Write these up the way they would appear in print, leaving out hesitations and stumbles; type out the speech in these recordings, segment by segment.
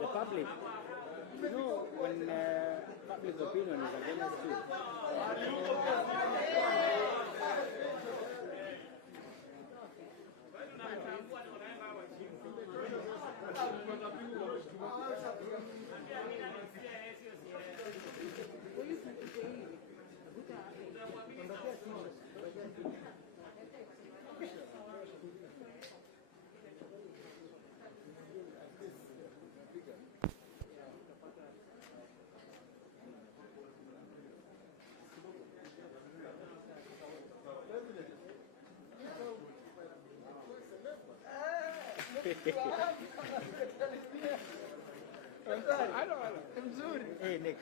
The public. You know, when public opinion is against you. Hey, Nick.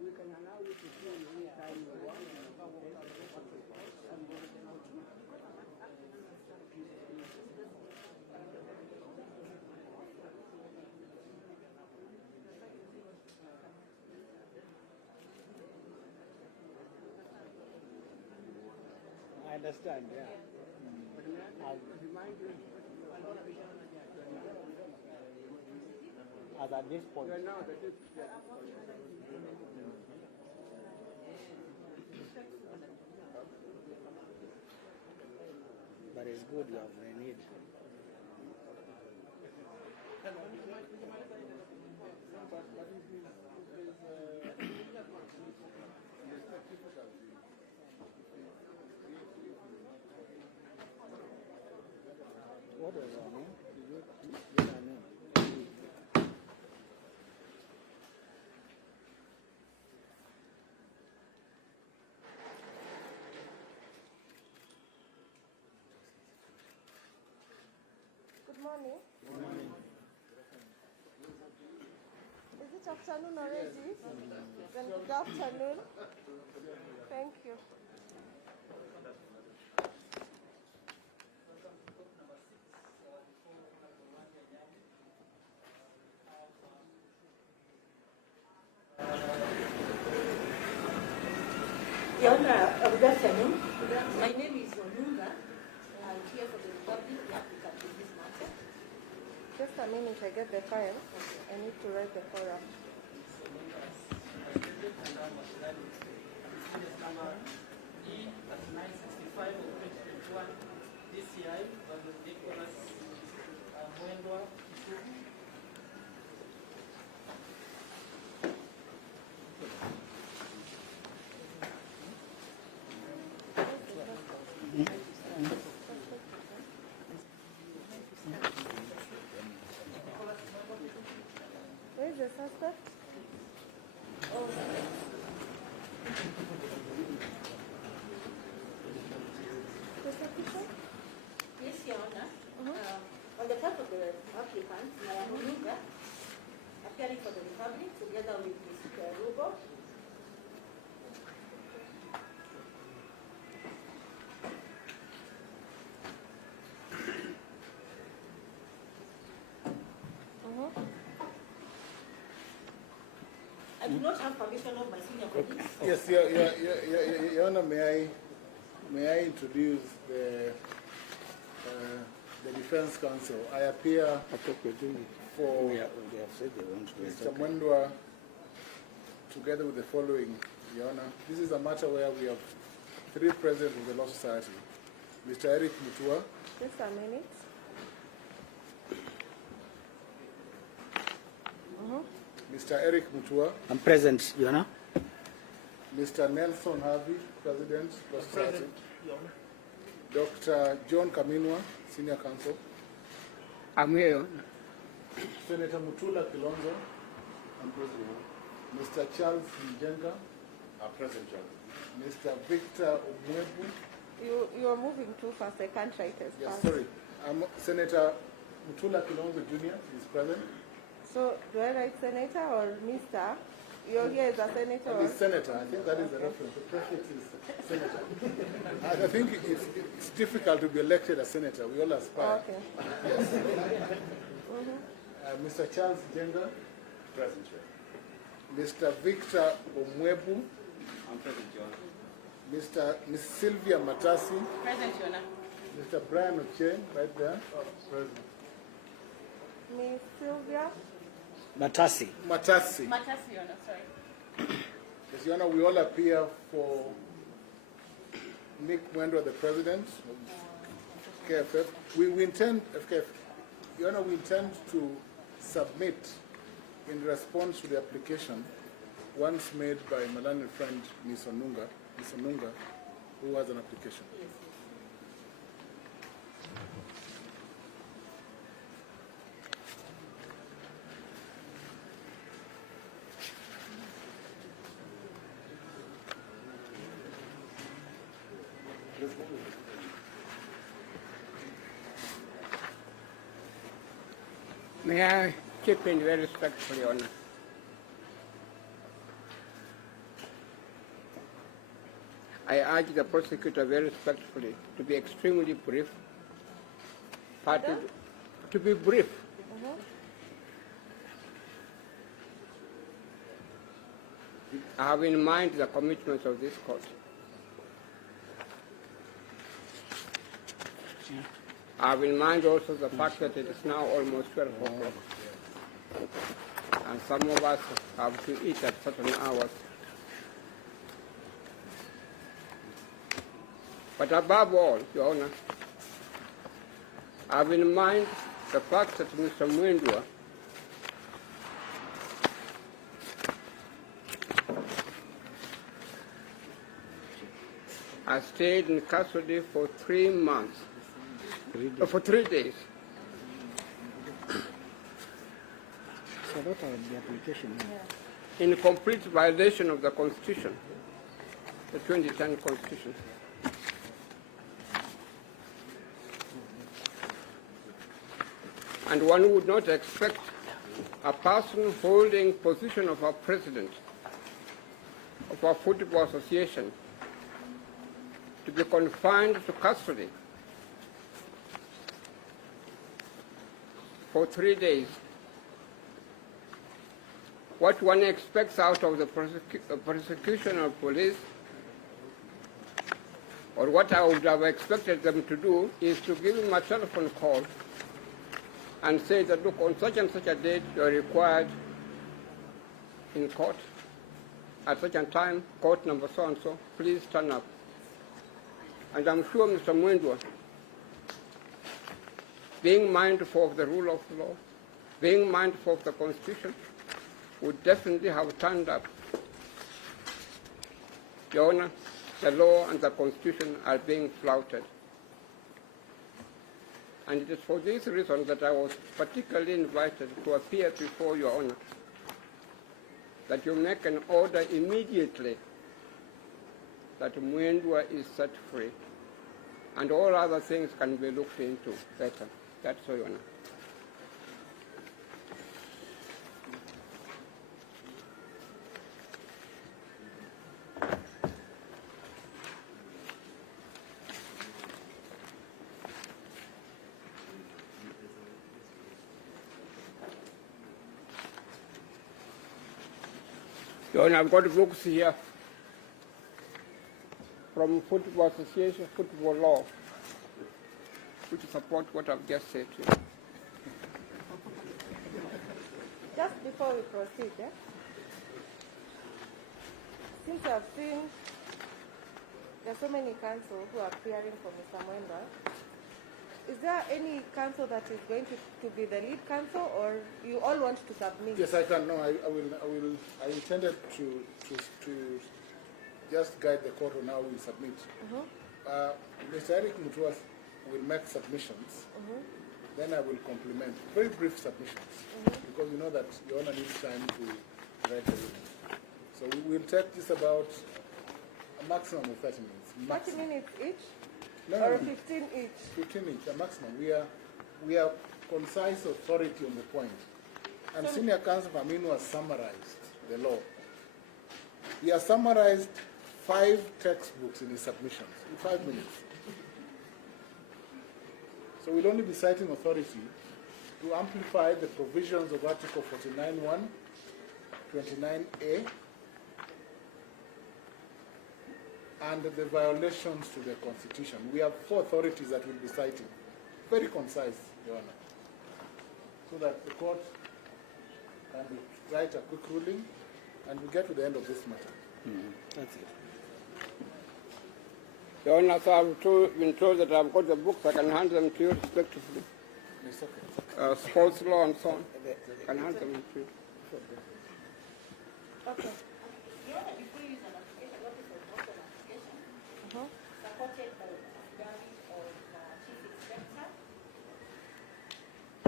We can allow you to do any time you want. I understand, yeah. I'll remind you. As at this point. Now that But it's good you have renewed. What was her name? Did you get her name? Good morning. Good morning. Is it afternoon already? Then good afternoon. Thank you. Your Honor, good afternoon. My name is Mwendwa. I'm here for the Republic, the applicant in this matter. Just a minute, I get the file. I need to write the file. E-965 of 2021 DCI was the Nicholas Mwendwa. Where is the suspect? I do not have permission of my senior colleagues. Yes, Your Honor, may I introduce the Defense Counsel? I appear for Mr. Mwendwa together with the following, Your Honor. This is a matter where we have 3 presidents of the Law Society. Mr. Eric Mutua. Just a minute. Mr. Eric Mutua. I'm present, Your Honor. Mr. Nelson Harvey, President, Law Society. Dr. John Kaminwa, Senior Counsel. I'm here, Your Honor. Senator Mutula Kilonzo. I'm President. Mr. Charles Njenga. I'm President, Mr. Victor Omwebu. You are moving too fast. I can't write as Yes, fast. sorry. Senator Mutula Kilonzo Jr. is present. So do I write senator or Mr.? You're here as a senator? And he's senator. I think that is the reference. The prefix is senator. I think it's difficult to be elected as senator. We all aspire. Okay. Yes. Mr. Charles Jenga. Present, Mr. Victor Omwebu. I'm present, John. Ms. Sylvia Matasi. Present, Your Honor. Mr. Brian Oche, right there. Present. Miss Sylvia? Matasi. Matasi. Matasi, Your Honor, sorry. Yes, Your Honor, we all appear for Nick Mwendwa, the President of KFF. We intend, FKF, Your Honor, we intend to submit in response to the application once made by my learned friend Ms. Onunga, who has an application. May I chip in very respectfully, Your Honor? I urge the prosecutor very respectfully to be extremely brief. To be brief. I have in mind the commitments of this court. I have in mind also the fact that it is now almost 12 o'clock. And some of us have to eat at certain hours. But above all, Your Honor, I have in mind the fact that Mr. Mwendwa has stayed in custody for 3 months, for 3 days. So what are the application? In complete violation of the Constitution, the 2010 Constitution. And one would not expect a person holding position of a president of a football association to be confined to custody for 3 days. What one expects out of the prosecution of police, or what I would have expected them to do, is to give him a telephone call and say that, look, on such and such a date, you are required in court at such a time, court number so-and-so, please turn up. And I'm sure Mr. Mwendwa, being mindful of the rule of law, being mindful of the Constitution, would definitely have turned up. Your Honor, the law and the Constitution are being flouted. And it is for this reason that I was particularly invited to appear before Your Honor, that you make an order immediately that Mwendwa is set free, and all other things can be looked into better. That's all, Your Honor. Your Honor, I've got books here from Football Association, Football Law, which support what I've just said to you. Just before we proceed, since I've seen there are so many council who are appearing for Mr. Mwendwa, is there any council that is going to be the lead council, or you all want to submit? Yes, I can. No, I will. I intended to just guide the court on how we submit. Mr. Eric Mutuas will make submissions. Then I will complement. Very brief submissions, because you know that Your Honor needs time to write the ruling. So we will take this about a maximum of 30 minutes. 30 minutes each? No, Or no, 15 each? 15 each, a maximum. We are concise authority on the point. And Senior Counsel Aminu has summarized the law. He has summarized 5 textbooks in his submissions in 5 minutes. So we'll only be citing authority to amplify the provisions of Article 49(1), 29A, and the violations to the Constitution. We have 4 authorities that we'll be citing. Very concise, Your Honor. So that the court can write a quick ruling and we get to the end of this matter. That's it. Your Honor, so I've been told that I've got the books. I can hand them to you respectively. It's okay. Sports law and so on. I can hand them to you. Okay. Your Honor, before you use an application, what is the most of an application? Supported by the affidavit of Chief Inspector,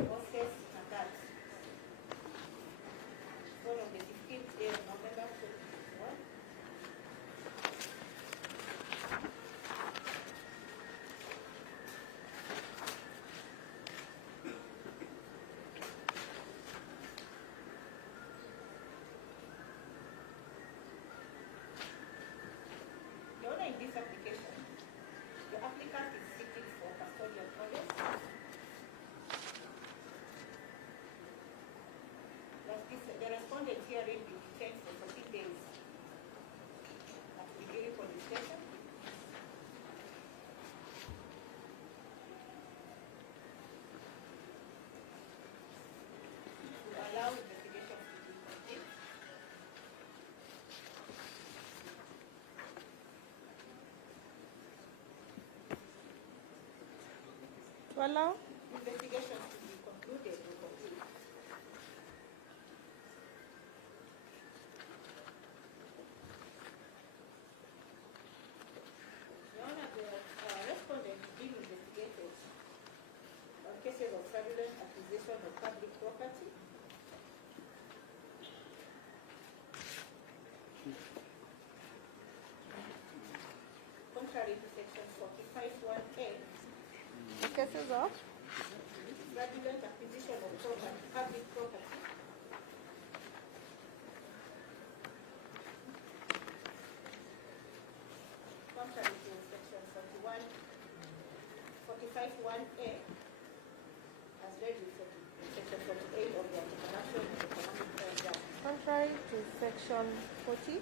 Moses Nagat. So on the 15th day of November 2021. Your Honor, in this application, the applicant is seeking for custodial orders. The respondent herein be detained for 14 days at the Giri police station. To allow investigations to be complete. To allow? Investigations to be concluded or complete. Your Honor, the respondent is being investigated on cases of fraudulent acquisition of public property, contrary to section 45(1)A, The cases of? fraudulent acquisition of public property. Contrary to section 45(1)A, as read with section 48 of the Anti-Corruption and Economic Crimes Act. Contrary to section 40?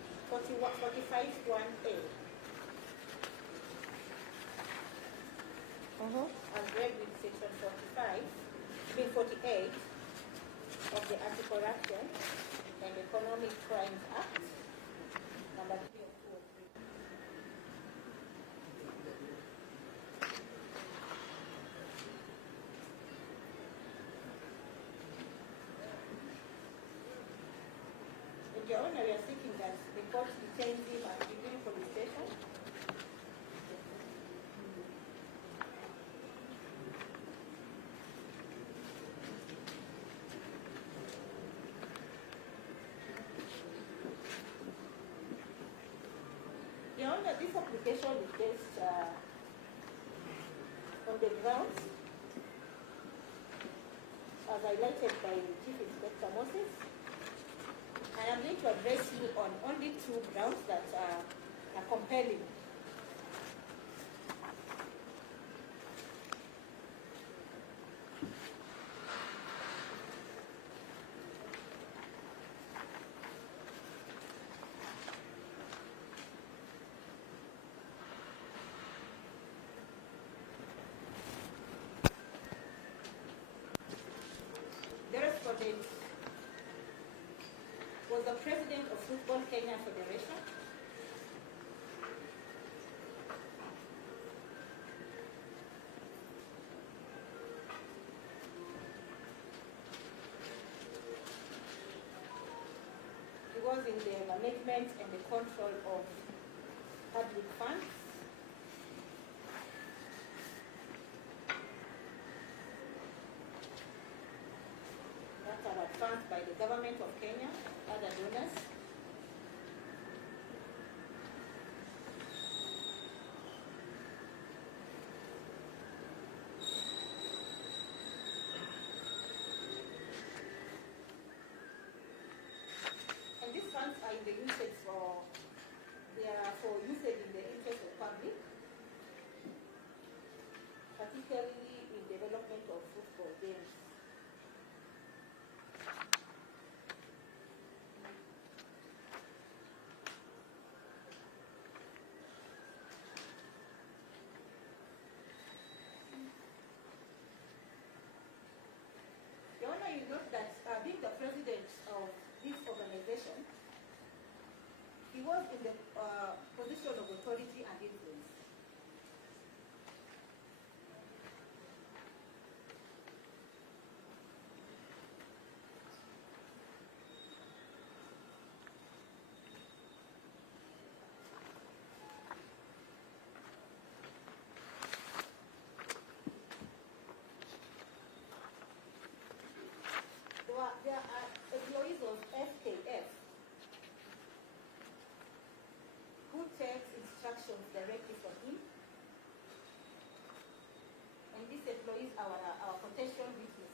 45(1)A, as read with section 48 of the Anti-Corruption and Economic Crimes Act, number 3 of 203. Your Honor, we are seeking that the court detains him at the Giri police station. Your Honor, this application is based on the grounds as highlighted by Chief Inspector Moses. I am going to address you on only 2 grounds that are compelling. the president of Football Kenya Federation. He was in the management and the control of public funds. That are advanced by the government of Kenya, other donors. And these funds are in the usage for, they are for usage in the interest of public, particularly in development of football games. Your Honor, you note that being the president of this organization, he was in the position of authority and influence. There are employees of FKF who takes instructions directly from him. And these employees are our potential witnesses.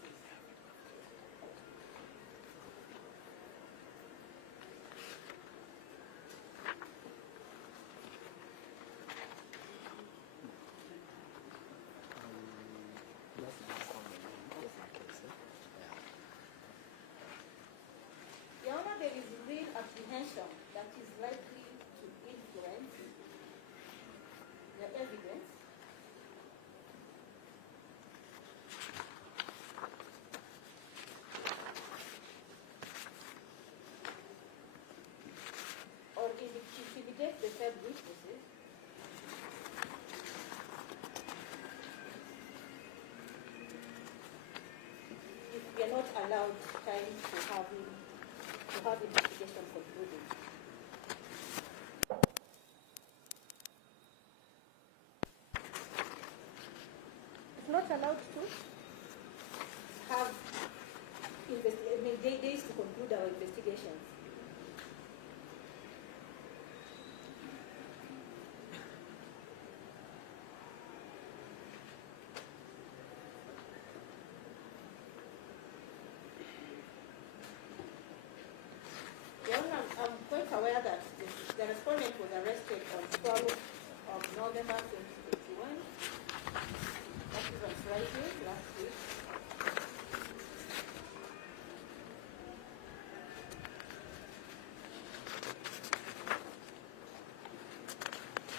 Your Honor, there is real apprehension that is likely to influence the evidence or intimidate the third witnesses if we are not allowed time to have investigation concluded. It's not allowed to? Have days to conclude our investigations. Your Honor, I'm quite aware that the respondent was arrested on 12th of November 2021. That is on Friday last week.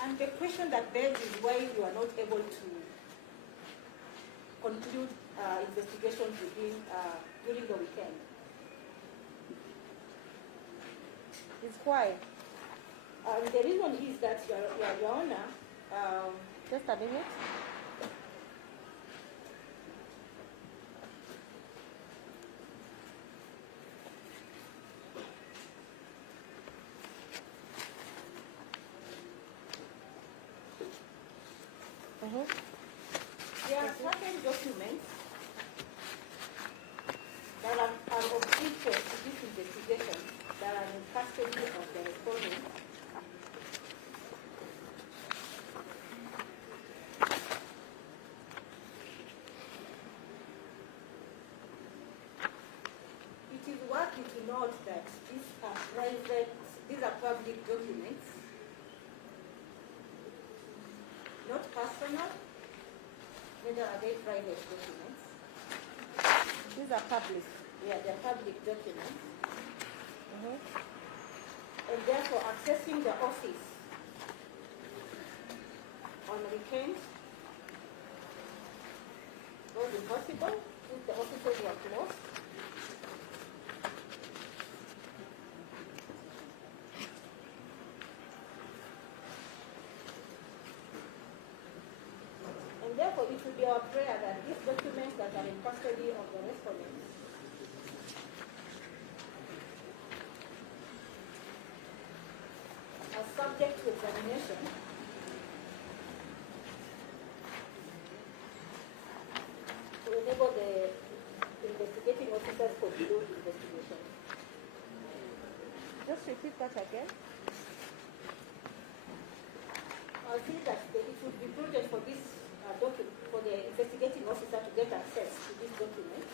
And the question that begs is why you are not able to conclude investigations during the weekend. It's why? The reason is that, Your Honor, Just a minute. there are certain documents that are of interest to this investigation that are in custody of the respondent. It is worthy to note that these are public documents, not personal, neither are they private documents. These are public. Yeah, they're public documents. And therefore accessing the office on weekends was impossible since the offices were closed. therefore, it will be our prayer that these documents that are in custody of the respondents are subject to examination to enable the investigating officers to do the investigation. Just repeat that again. I think that it would be prudent for this document, for the investigating officer to get access to this document,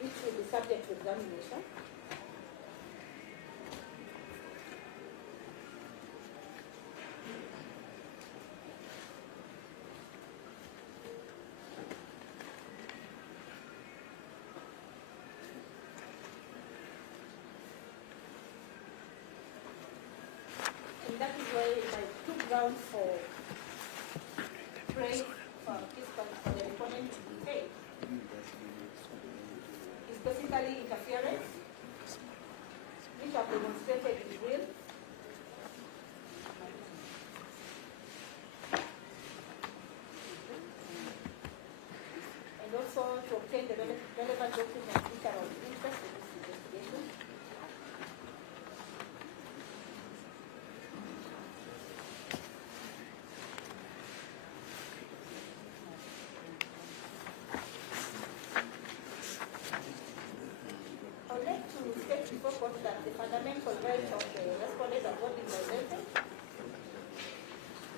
which will be subject to examination. And that is why my two grounds for praying for the respondent to be paid is basically interference, which have demonstrated his will, and also to obtain the relevant documents which are of interest in this investigation. I would like to state before court that the fundamental right of the respondent of voting by letter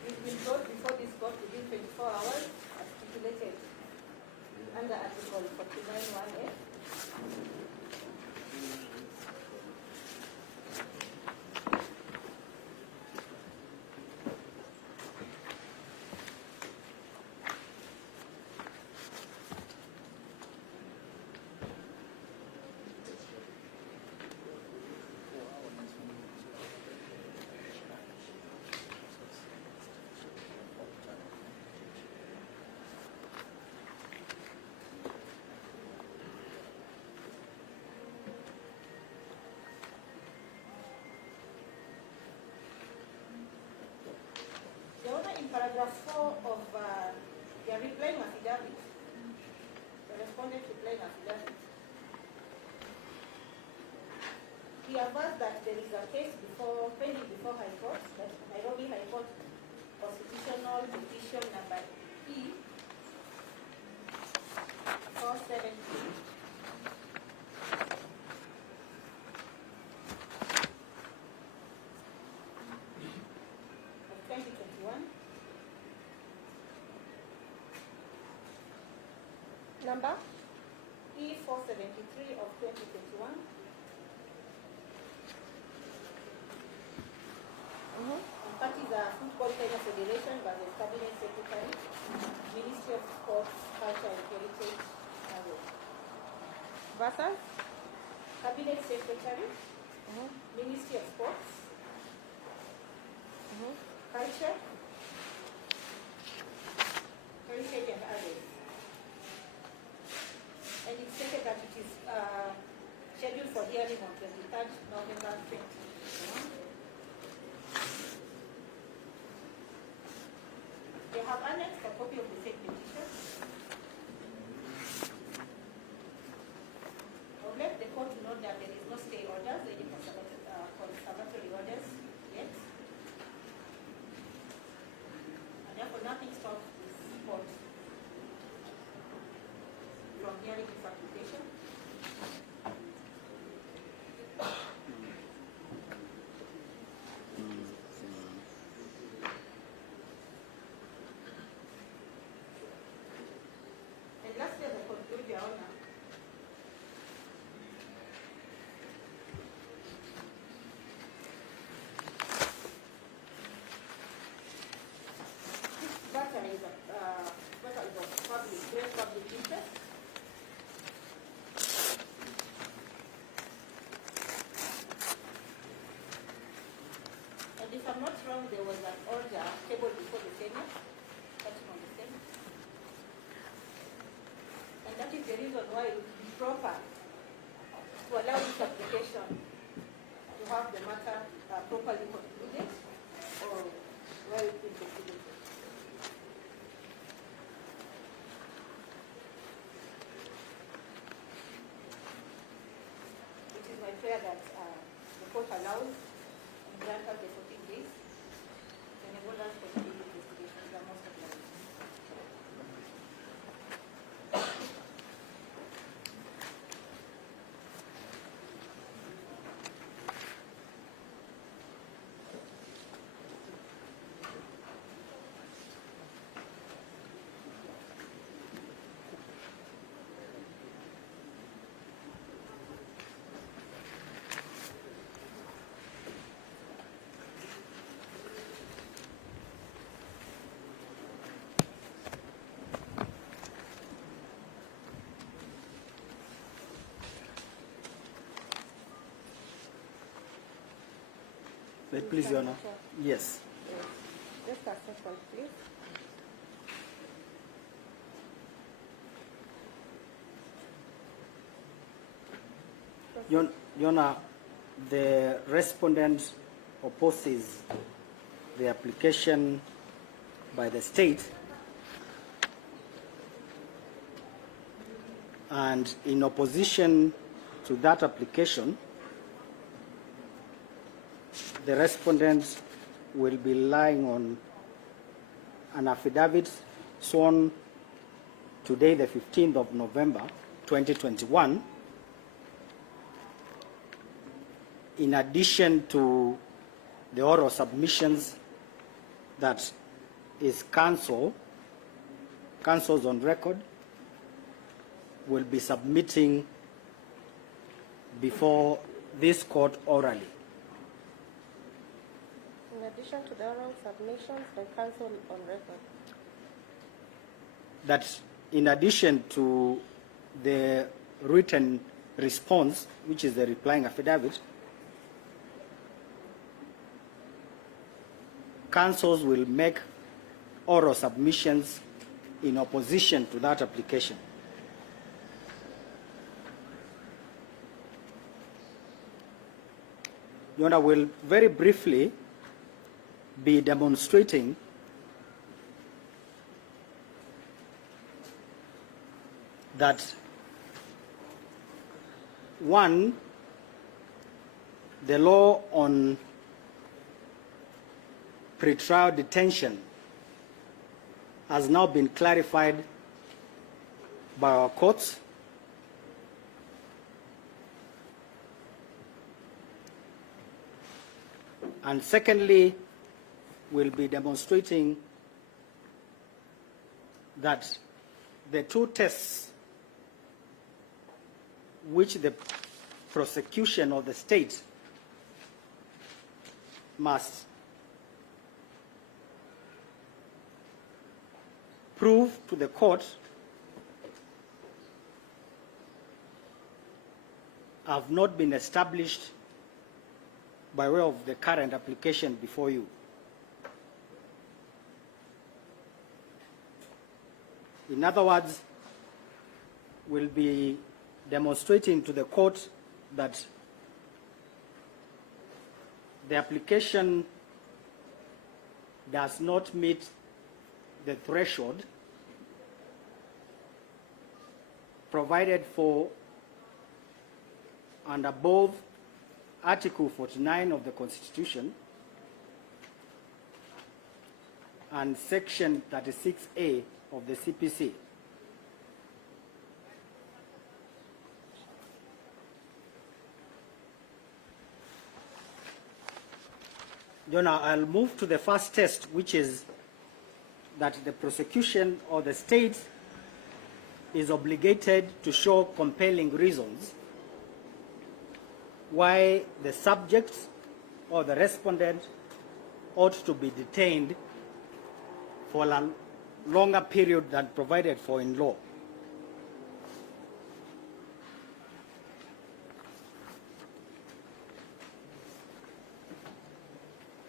is been brought before this court within 24 hours as stipulated under Article 49(1)(f). The order in paragraph 4 of their replying affidavit, the respondent replying affidavit, he advised that there is a case pending before High Court, that Nairobi High Court Constitutional Petition number E 470. Of 2021. Number? E 473 of 2021. Parties are Football Kenya Federation by the Cabinet Secretary, Ministry of Sports, Culture and Heritage, Versus? Cabinet Secretary, Ministry of Sports, Culture, Heritage and others. And it's stated that it is scheduled for hearing on 23rd November 2021. They have annexed a copy of the same petition. I would like the court to note that there is no stay orders, any conservatory orders yet. And therefore nothing stops this court from hearing this application. And lastly, as I conclude, Your Honor, this matter is of great public interest. And if I'm not wrong, there was an order tabled before the Senate, touching on the Senate. And that is the reason why it would be proper to allow this application to have the matter properly concluded or well investigated. house and grant her the 14 days. And the orders for the investigations are most likely. Please, Your Honor. Yes. Just a second, please. Your Honor, the respondent opposes the application by the state, and in opposition to that application, the respondent will be relying on an affidavit sworn today, the 15th of November, 2021, in addition to the oral submissions that is counsels on record will be submitting before this court orally. In addition to the oral submissions by counsel on record. That in addition to the written response, which is the replying affidavit, counsels will make oral submissions in opposition to that application. Your Honor, will very briefly be demonstrating that, one, the law on pretrial detention has now been clarified by our courts. And secondly, we'll be demonstrating that the two tests which the prosecution or the state must prove to the court have not been established by way of the current application before you. In other words, we'll be demonstrating to the court that the application does not meet the threshold provided for and above Article 49 of the Constitution and Section 36A of the CPC. Your Honor, I'll move to the first test, which is that the prosecution or the state is obligated to show compelling reasons why the subject or the respondent ought to be detained for a longer period than provided for in law.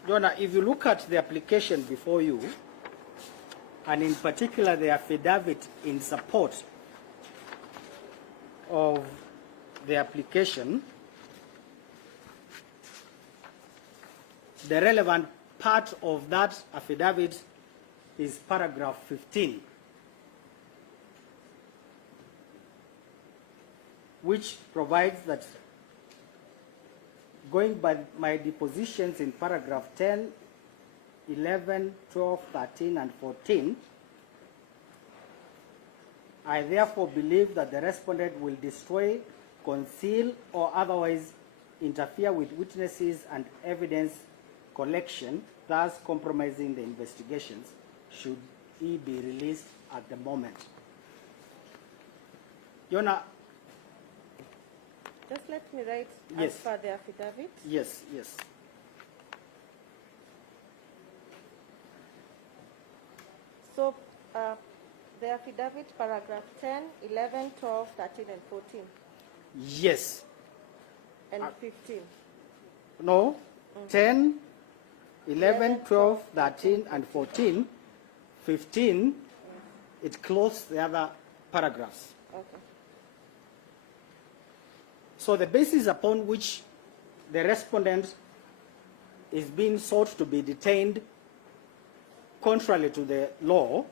Your Honor, if you look at the application before you, and in particular the affidavit in support of the application, the relevant part of that affidavit is paragraph 15, which provides that going by my depositions in paragraph 10, 11, 12, 13, and 14, I therefore believe that the respondent will destroy, conceal, or otherwise interfere with witnesses and evidence collection, thus compromising the investigations, should he be released at the moment. Your Honor, Just let me write Yes. as per the affidavit. yes, yes. So, the affidavit, paragraph 10, 11, 12, 13, and 14, Yes. and 15. No. 10, 11, 12, 13, and 14. 15, it closed the other paragraphs. Okay. So the basis upon which the respondent is being sought to be detained contrary to the law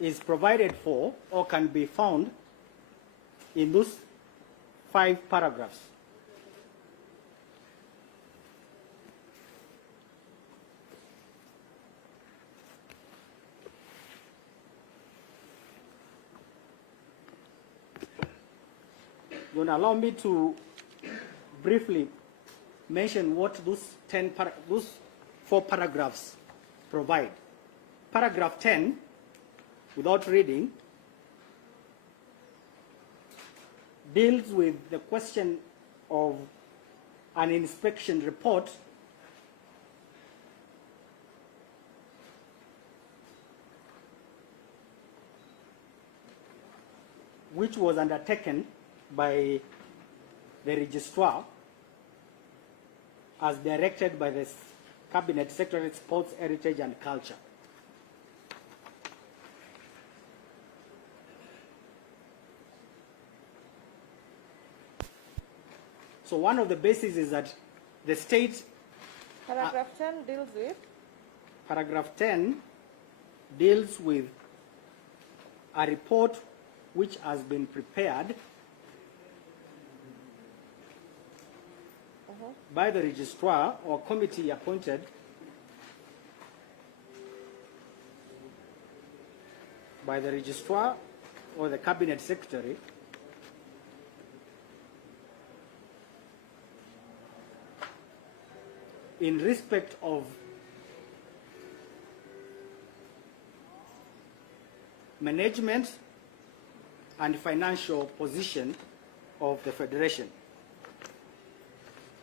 is provided for or can be found in those 5 paragraphs. You will allow me to briefly mention what those 4 paragraphs provide. Paragraph 10, without reading, deals with the question of an inspection report which was undertaken by the registrar as directed by the Cabinet Secretary, Sports, Heritage and Culture. So one of the bases is that the state, Paragraph 10 deals with paragraph 10 deals with a report which has been prepared by the registrar or committee appointed by the registrar or the Cabinet Secretary in respect of management and financial position of the Federation.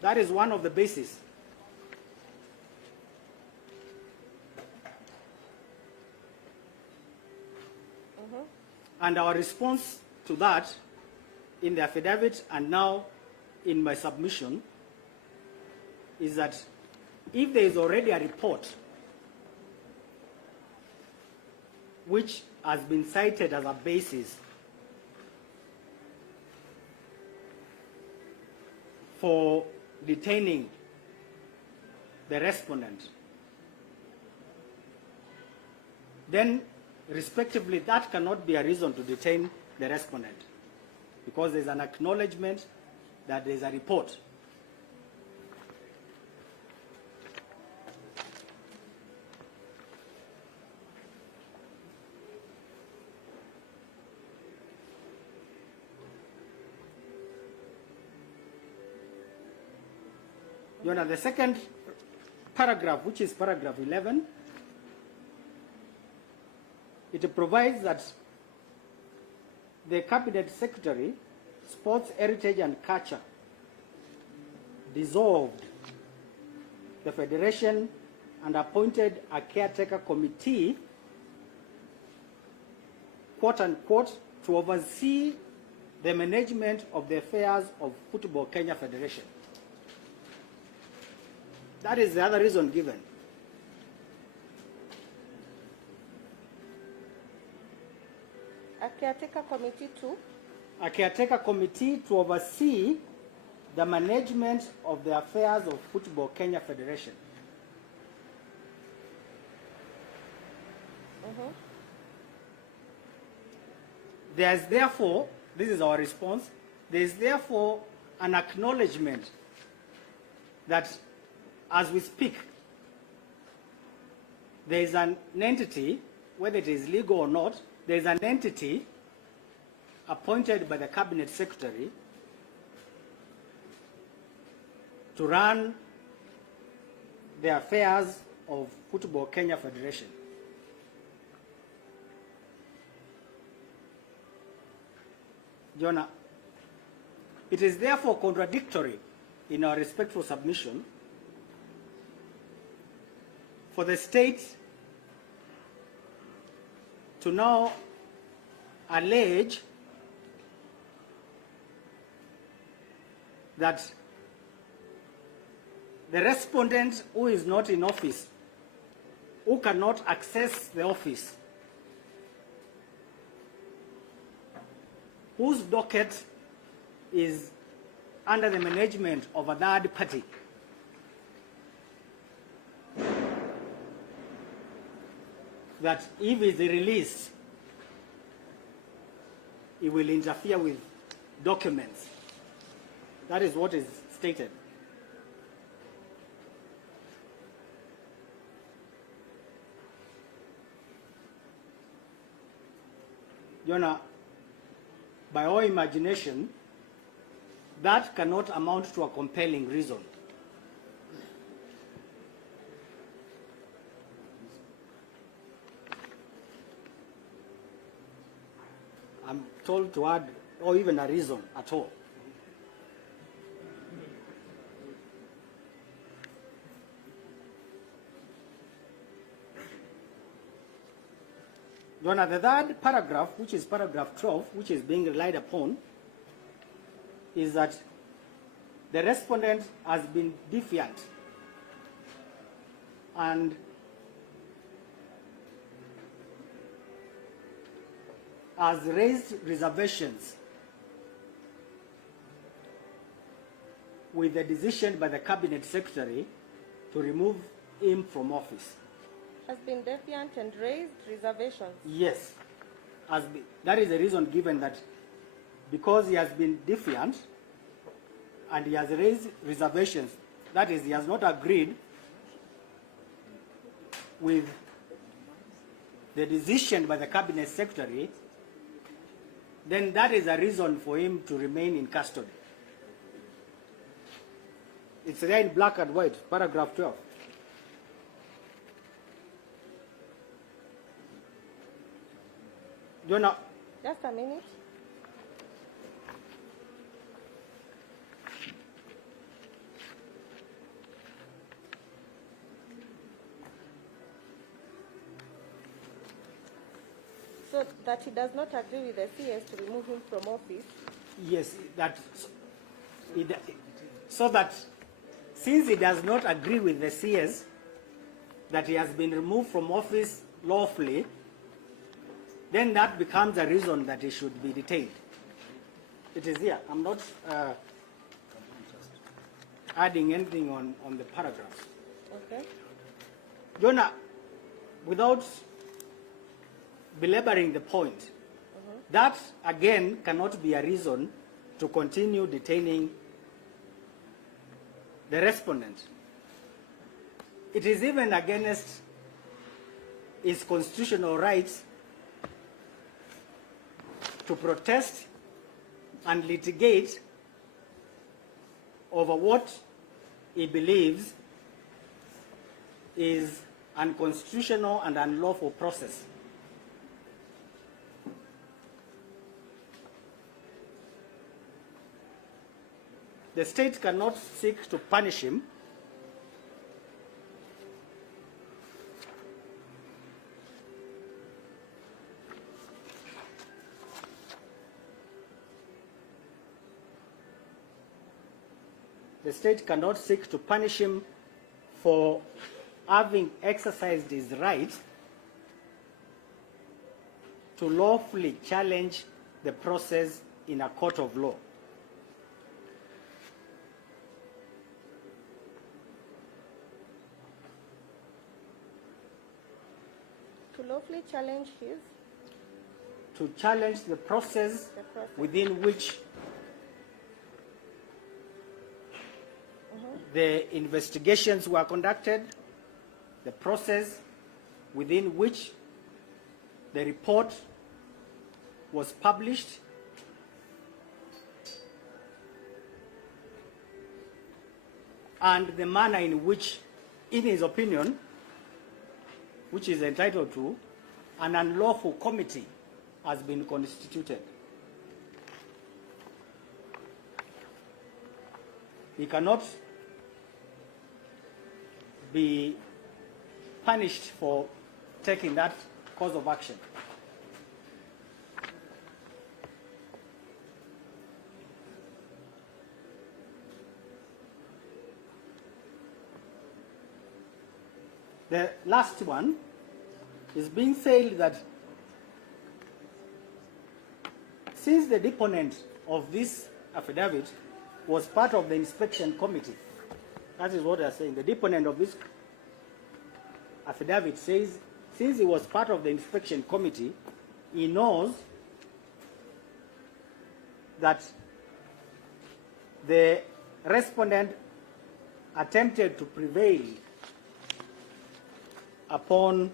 That is one of the bases. And our response to that in the affidavit and now in my submission is that if there is already a report which has been cited as a basis for detaining the respondent, then respectively that cannot be a reason to detain the respondent because there's an acknowledgement that there's a report. You know, the second paragraph, which is paragraph 11, it provides that the Cabinet Secretary, Sports, Heritage and Culture dissolved the Federation and appointed a caretaker committee, quote unquote, to oversee the management of the affairs of Football Kenya Federation. That is the other reason given. a caretaker committee too. A caretaker committee to oversee the management of the affairs of Football Kenya Federation. There is therefore, this is our response, there is therefore an acknowledgement that as we speak, there is an entity, whether it is legal or not, there is an entity appointed by the Cabinet Secretary to run the affairs of Football Kenya Federation. Jonah, it is therefore contradictory in our respectful submission for the state to now allege that the respondent who is not in office, who cannot access the office, whose docket is under the management of a third party, that if he is released, he will interfere with documents. That is what is stated. Jonah, by all imagination, that cannot amount to a compelling reason. I'm told to add, or even a reason at all. Jonah, the third paragraph, which is paragraph 12, which is being relied upon, is that the respondent has been defiant and has raised reservations with the decision by the Cabinet Secretary to remove him from office. Has been defiant and raised reservations. Yes. That is the reason given, that because he has been defiant and he has raised reservations, that is, he has not agreed with the decision by the Cabinet Secretary, then that is a reason for him to remain in custody. It's there in black and white, paragraph 12. Jonah, Just a minute. So that he does not agree with the CS to remove him from office. yes, so that since he does not agree with the CS that he has been removed from office lawfully, then that becomes a reason that he should be detained. It is here. I'm not adding anything on the paragraph. Okay. Jonah, without belaboring the point, that again cannot be a reason to continue detaining the respondent. It is even against his constitutional rights to protest and litigate over what he believes is unconstitutional and unlawful process. The state cannot seek to punish him for having exercised his right to lawfully challenge the process in a court of law. To lawfully challenge his? To challenge the process The process. within which the investigations were conducted, the process within which the report was published, and the manner in which, in his opinion, which is entitled to, an unlawful committee has been constituted. He cannot be punished for taking that course of action. The last one is being said that since the deponent of this affidavit was part of the inspection committee, that is what they are saying. The deponent of this affidavit says since he was part of the inspection committee, he knows that the respondent attempted to prevail upon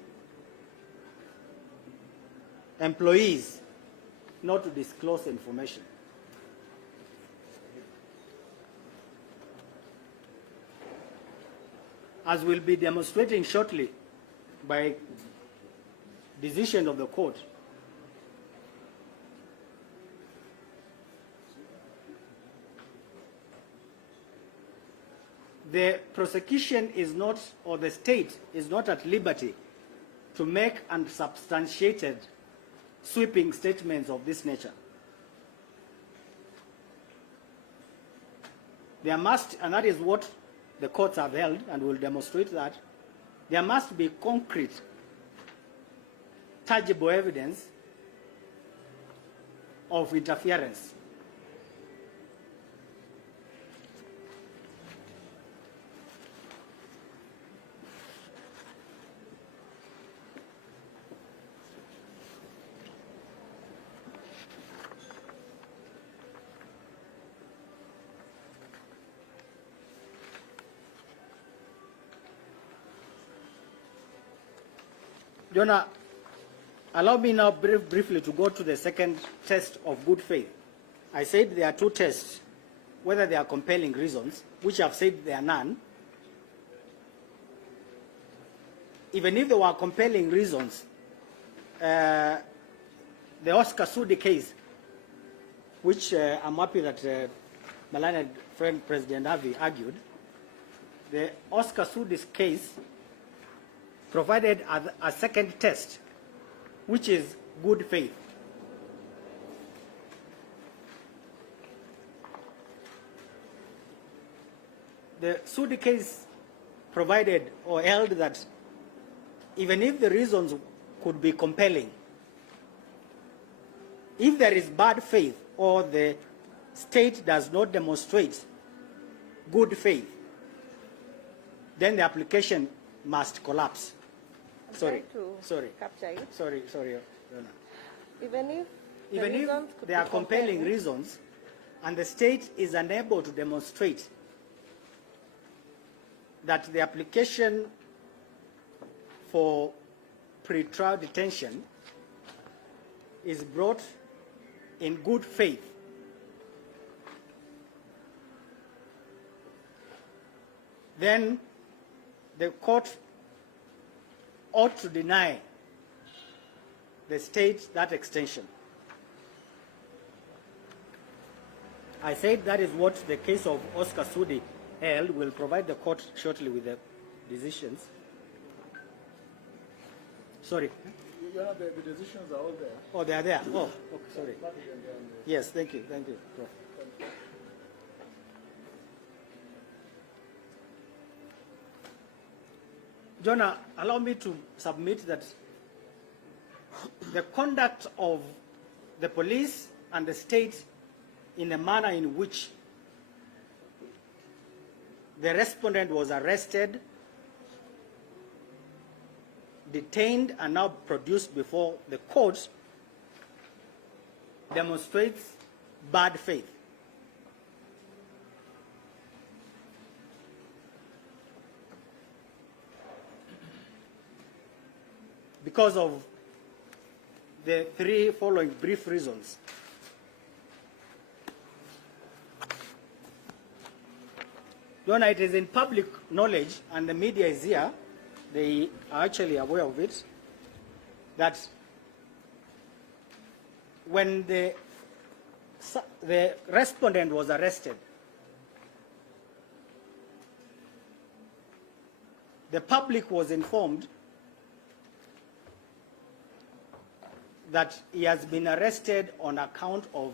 employees not to disclose information. As we'll be demonstrating shortly by decision of the court, the prosecution is not, or the state is not at liberty to make unsubstantiated sweeping statements of this nature. There must, and that is what the courts have held, and will demonstrate that, there must be concrete, tangible evidence of interference. Jonah, allow me now briefly to go to the second test of good faith. I said there are two tests, whether they are compelling reasons, which I've said there are none. Even if there were compelling reasons, the Oscar Sudi case, which I'm happy that my learned friend President Avi argued, the Oscar Sudi's case provided a second test, which is good faith. The Sudi case provided or held that even if the reasons could be compelling, if there is bad faith or the state does not demonstrate good faith, then the application must collapse. Sorry. Capture it. Sorry, Donna. Even if there are compelling reasons and the state is unable to demonstrate that the application for pre-trial detention is brought in good faith, then the court ought to deny the state that extension. I said that is what the case of Oscar Sudi held. Will provide the court shortly with the decisions. Sorry. You know, the decisions are all there. Oh, they are there. Oh, okay, sorry. Yes, thank you. Thank you, Prof. Jonah, allow me to submit that the conduct of the police and the state in a manner in which the respondent was arrested, detained, and now produced before the courts demonstrates bad faith. because of the three following brief reasons. Your Honor, it is in public knowledge, and the media is here, they are actually aware of it, that when the respondent was arrested, the public was informed that he has been arrested on account of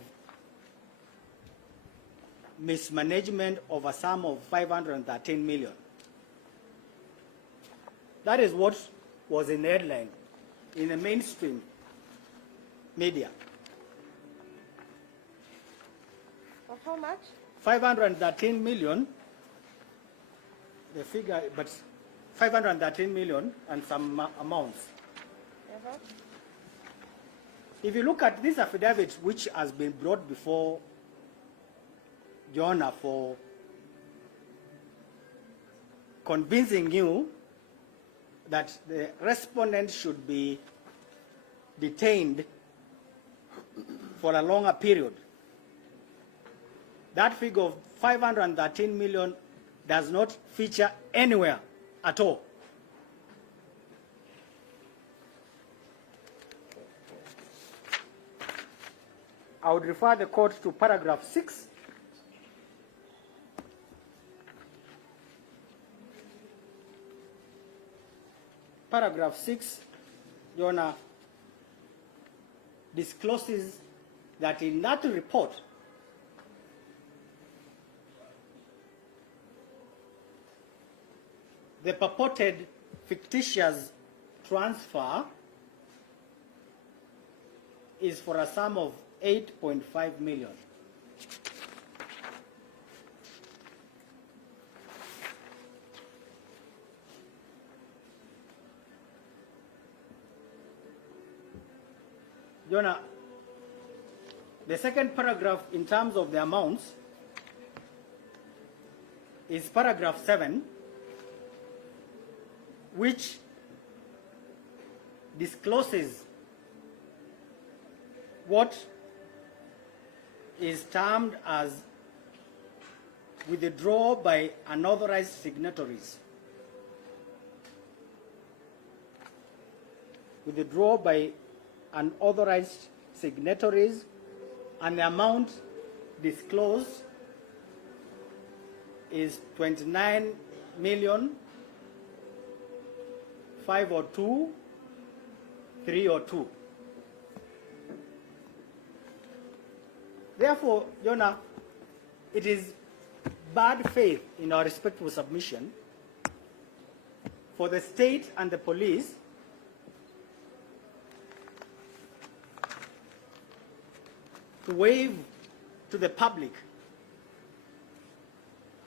mismanagement of a sum of 513 million. That is what was in the headline in the mainstream media. Of how much? 513 million, the figure, but 513 million and some amounts. Uh-huh. If you look at this affidavit, which has been brought before Your Honor for convincing you that the respondent should be detained for a longer period, that figure of 513 million does not feature anywhere at all. I would refer the court to paragraph 6. Paragraph 6, Your Honor, discloses that in that report, the purported fictitious transfer is for a sum of 8.5 million. Your Honor, the second paragraph in terms of the amounts is paragraph 7, which discloses what is termed as withdrawal by unauthorized signatories. Withdrawal by unauthorized signatories, and the amount disclosed is 29,502,302. Therefore, Your Honor, it is bad faith in our respectful submission for the state and the police to waive to the public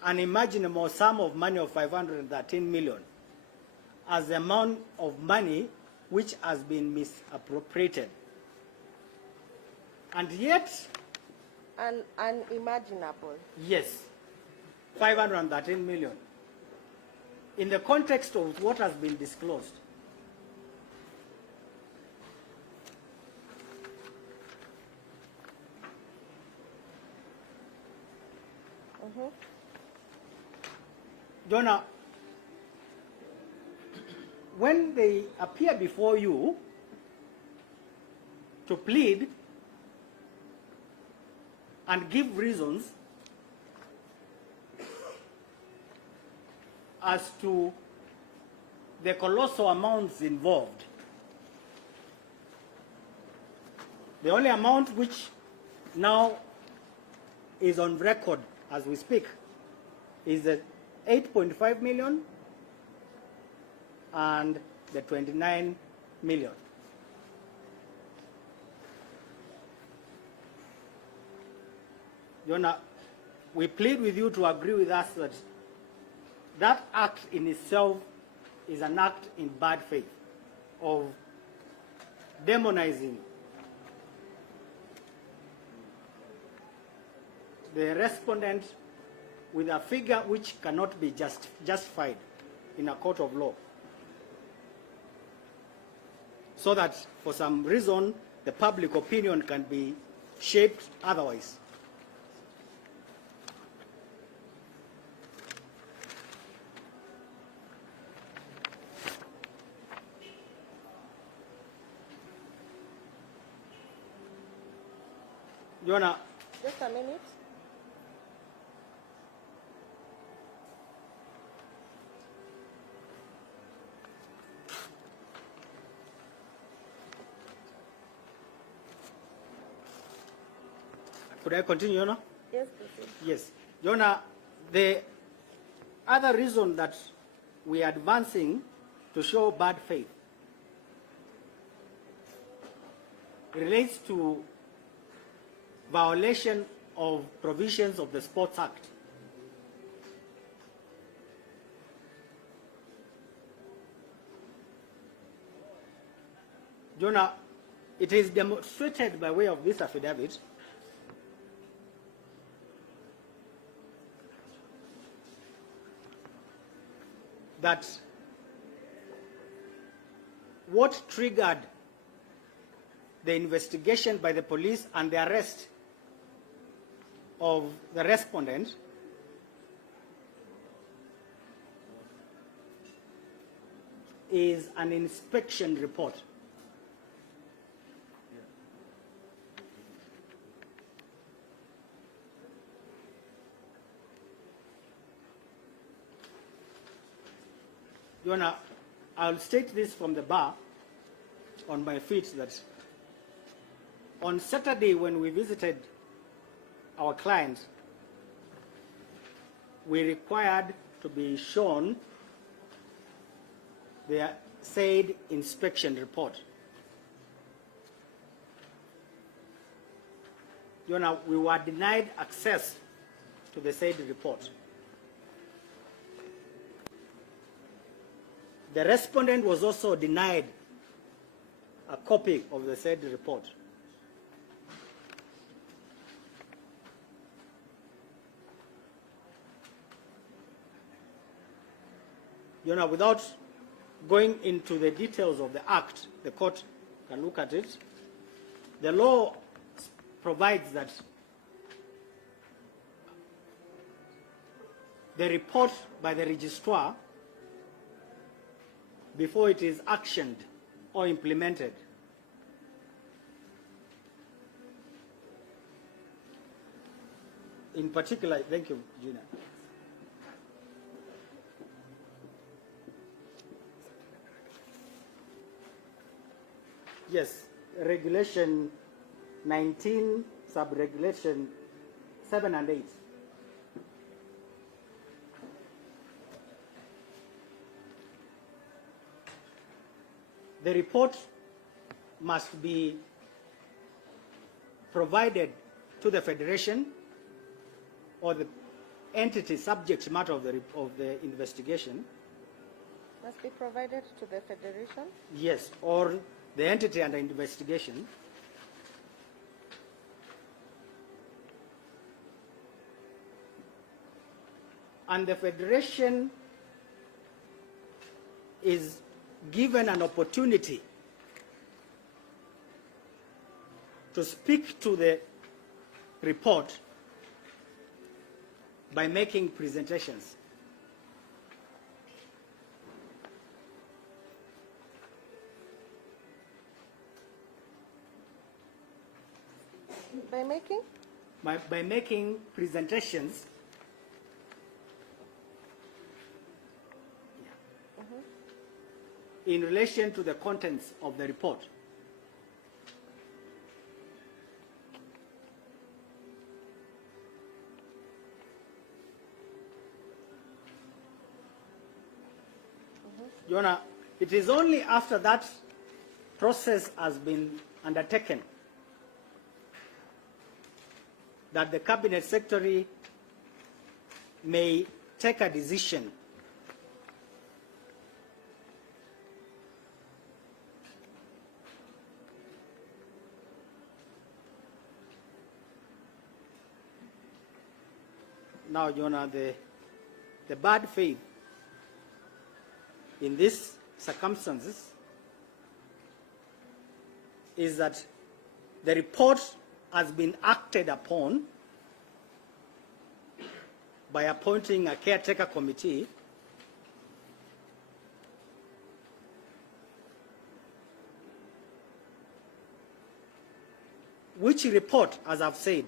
an imaginable sum of money of 513 million as the amount of money which has been misappropriated. And yet, unimaginable. yes, 513 million. In the context of what has been disclosed, Your Honor, when they appear before you to plead and give reasons as to the colossal amounts involved, the only amount which now is on record as we speak is the 8.5 million and the 29 million. Your Honor, we plead with you to agree with us that that act in itself is an act in bad faith of demonizing the respondent with a figure which cannot be justified in a court of law. so that for some reason the public opinion can be shaped otherwise. Your Honor, Just a minute. could I continue, Your Honor? Yes, proceed. Yes. Your Honor, the other reason that we are advancing to show bad faith relates to violation of provisions of the Sports Act. Your Honor, it is demonstrated by way of this affidavit that what triggered the investigation by the police and the arrest of the respondent is an inspection report. Your Honor, I'll state this from the bar on my feet that on Saturday when we visited our client, we required to be shown their said inspection report. Your Honor, we were denied access to the said report. The respondent was also denied a copy of the said report. You know, without going into the details of the act, the court can look at it. The law provides that the report by the registrar, before it is actioned or implemented, in particular, thank you, Gina. Yes, regulation 19, sub-regulation 7 and 8. The report must be provided to the Federation or the entity subject matter of the investigation. Must be provided to the Federation? Yes, or the entity under investigation. And the Federation is given an opportunity to speak to the report by making presentations. By making? By making presentations in relation to the contents of the report. Your Honor, it is only after that process has been undertaken that the Cabinet Secretary may take a decision now, Your Honor, the bad faith in these circumstances is that the report has been acted upon by appointing a caretaker committee which report, as I've said,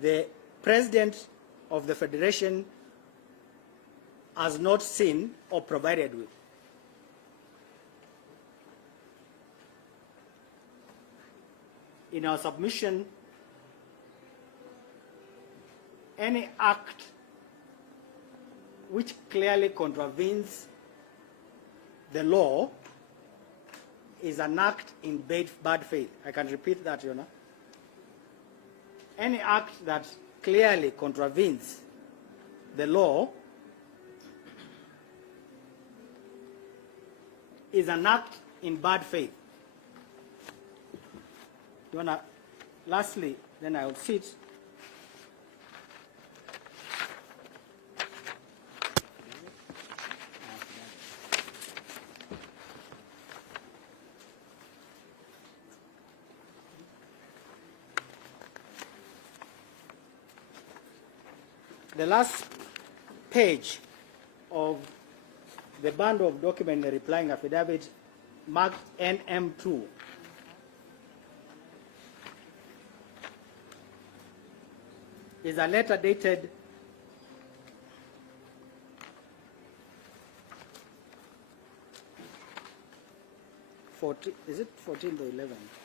the President of the Federation has not seen or provided with. In our submission, any act which clearly contravenes the law is an act in bad faith. I can repeat that, Your Honor. Any act that clearly contravenes the law is an act in bad faith. Your Honor, lastly, then I will sit. The last page of the bundle of document in the replying affidavit marked NM2 is a letter dated is it 14th or 11th?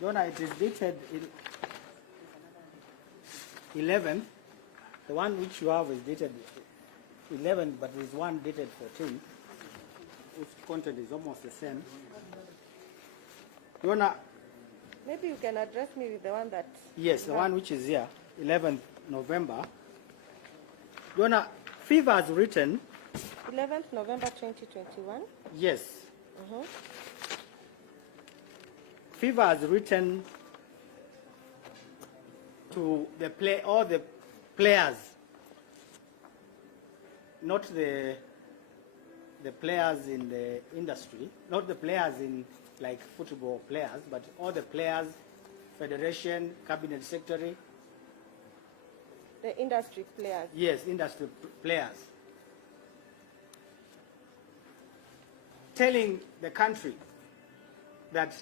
Donna, it is dated 11th. The one which you have is dated 11, but there is one dated 14, which content is almost the same. Donna, Maybe you can address me with the one that... yes, the one which is here, 11th November. Donna, FIVA has written... 11th November 2021? Yes. FIVA has written to all the players, not the players in the industry, not the players in like football players, but all the players, federation, cabinet secretary. The industry players? Yes, industry players. Telling the country that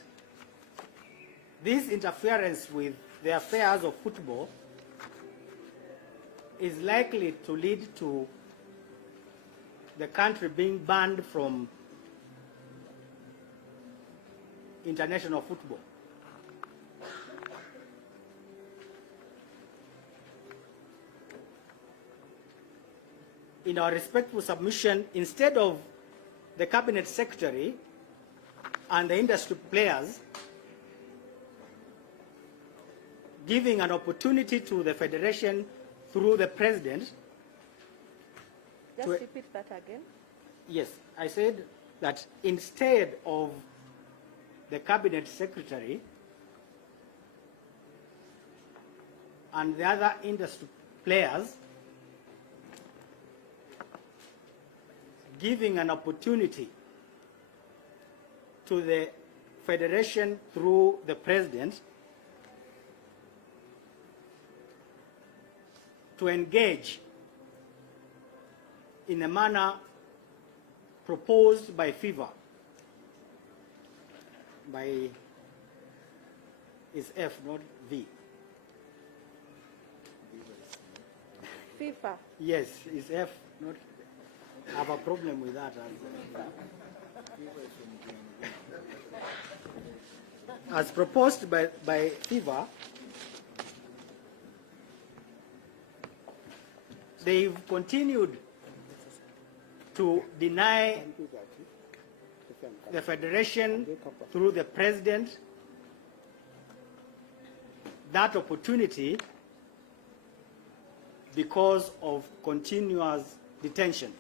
this interference with the affairs of football is likely to lead to the country being banned from international football. In our respectful submission, instead of the cabinet secretary and the industry players giving an opportunity to the federation through the president. Just repeat that again. Yes, I said that instead of the cabinet secretary and the other industry players giving an opportunity to the federation through the president to engage in a manner proposed by FIVA, by is F, not V. FIFA. Yes, it's F, not. I have a problem with that. As proposed by FIVA, they've continued to deny the federation through the president that opportunity because of continuous detention.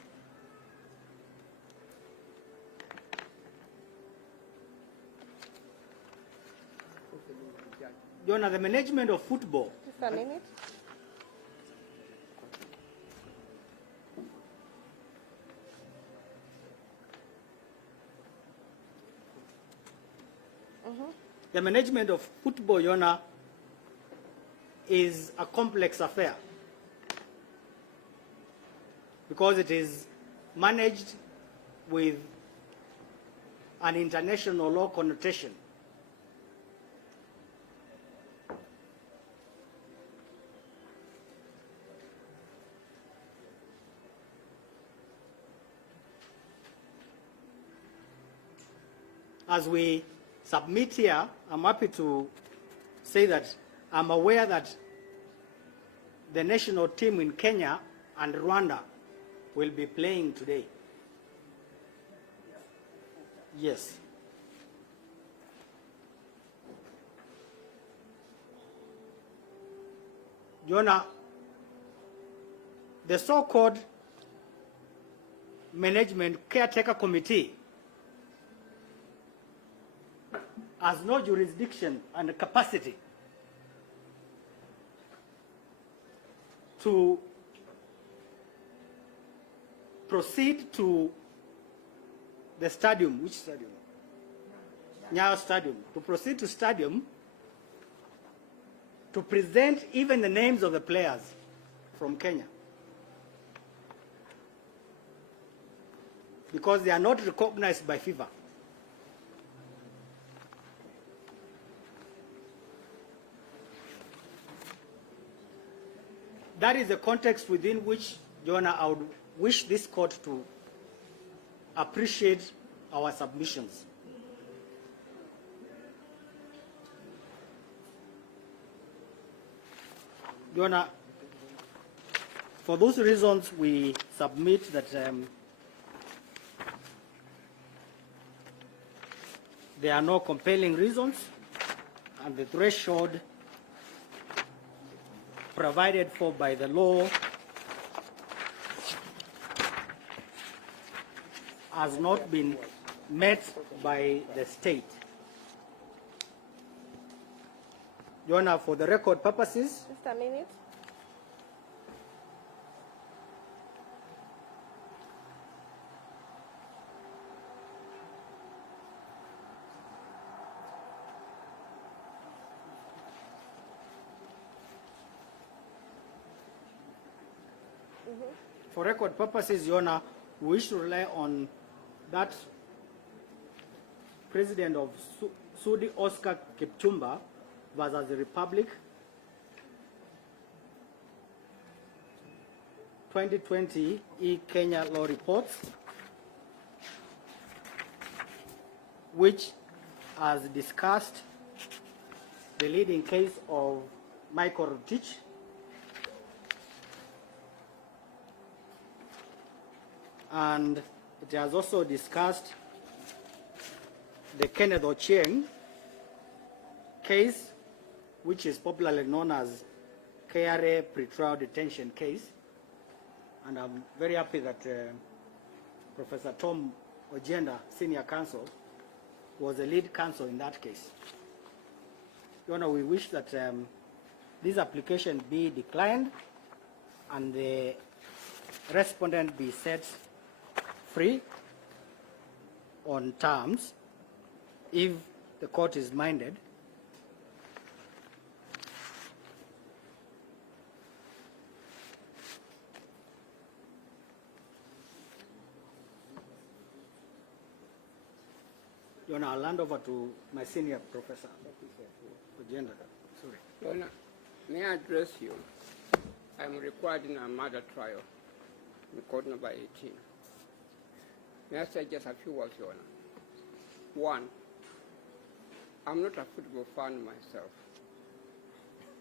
Your Honor, the management of football. Just a minute. The management of football, Your Honor, is a complex affair because it is managed with an international law connotation. As we submit here, I'm happy to say that I'm aware that the national team in Kenya and Rwanda will be playing today. Yes. Your Honor, the so-called management caretaker committee has no jurisdiction and capacity to proceed to the stadium. Which stadium? Nyayo Stadium. To proceed to stadium to present even the names of the players from Kenya, because they are not recognized by FIFA. That is the context within which, Your Honor, I would wish this court to appreciate our submissions. Your Honor, for those reasons, we submit that there are no compelling reasons, and the threshold provided for by the law has not been met by the state. Your Honor, for the record purposes, Just a minute. for record purposes, Your Honor, we wish to rely on that President of Sudi Oscar Kipchumba versus the Republic, 2020 Kenya Law Reports, which has discussed the leading case of Michael Rotich, and it has also discussed the Kenneth Ochieng case, which is popularly known as KRA pretrial detention case. And I'm very happy that Professor Tom Ojenda, Senior Counsel, was the lead counsel in that case. Your Honor, we wish that this application be declined and the respondent be set free on terms if the court is minded. Your Honor, I'll hand over to my senior professor, Ojenda. Sorry. Your Honor, may I address you? I am required in a murder trial in court number 18. May I say just a few words, Your Honor? One, I'm not a football fan myself,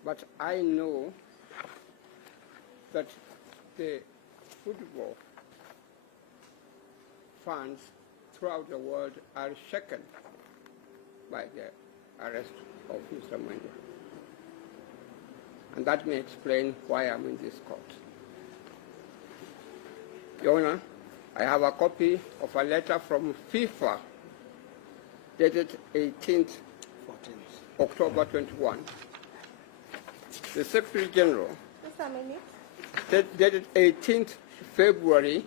but I know that the football fans throughout the world are shaken by the arrest of Mr. Mwendwa. And that may explain why I'm in this court. Your Honor, I have a copy of a letter from FIFA dated 18th 14th. October 21. The Secretary General Just a minute. dated 18th February.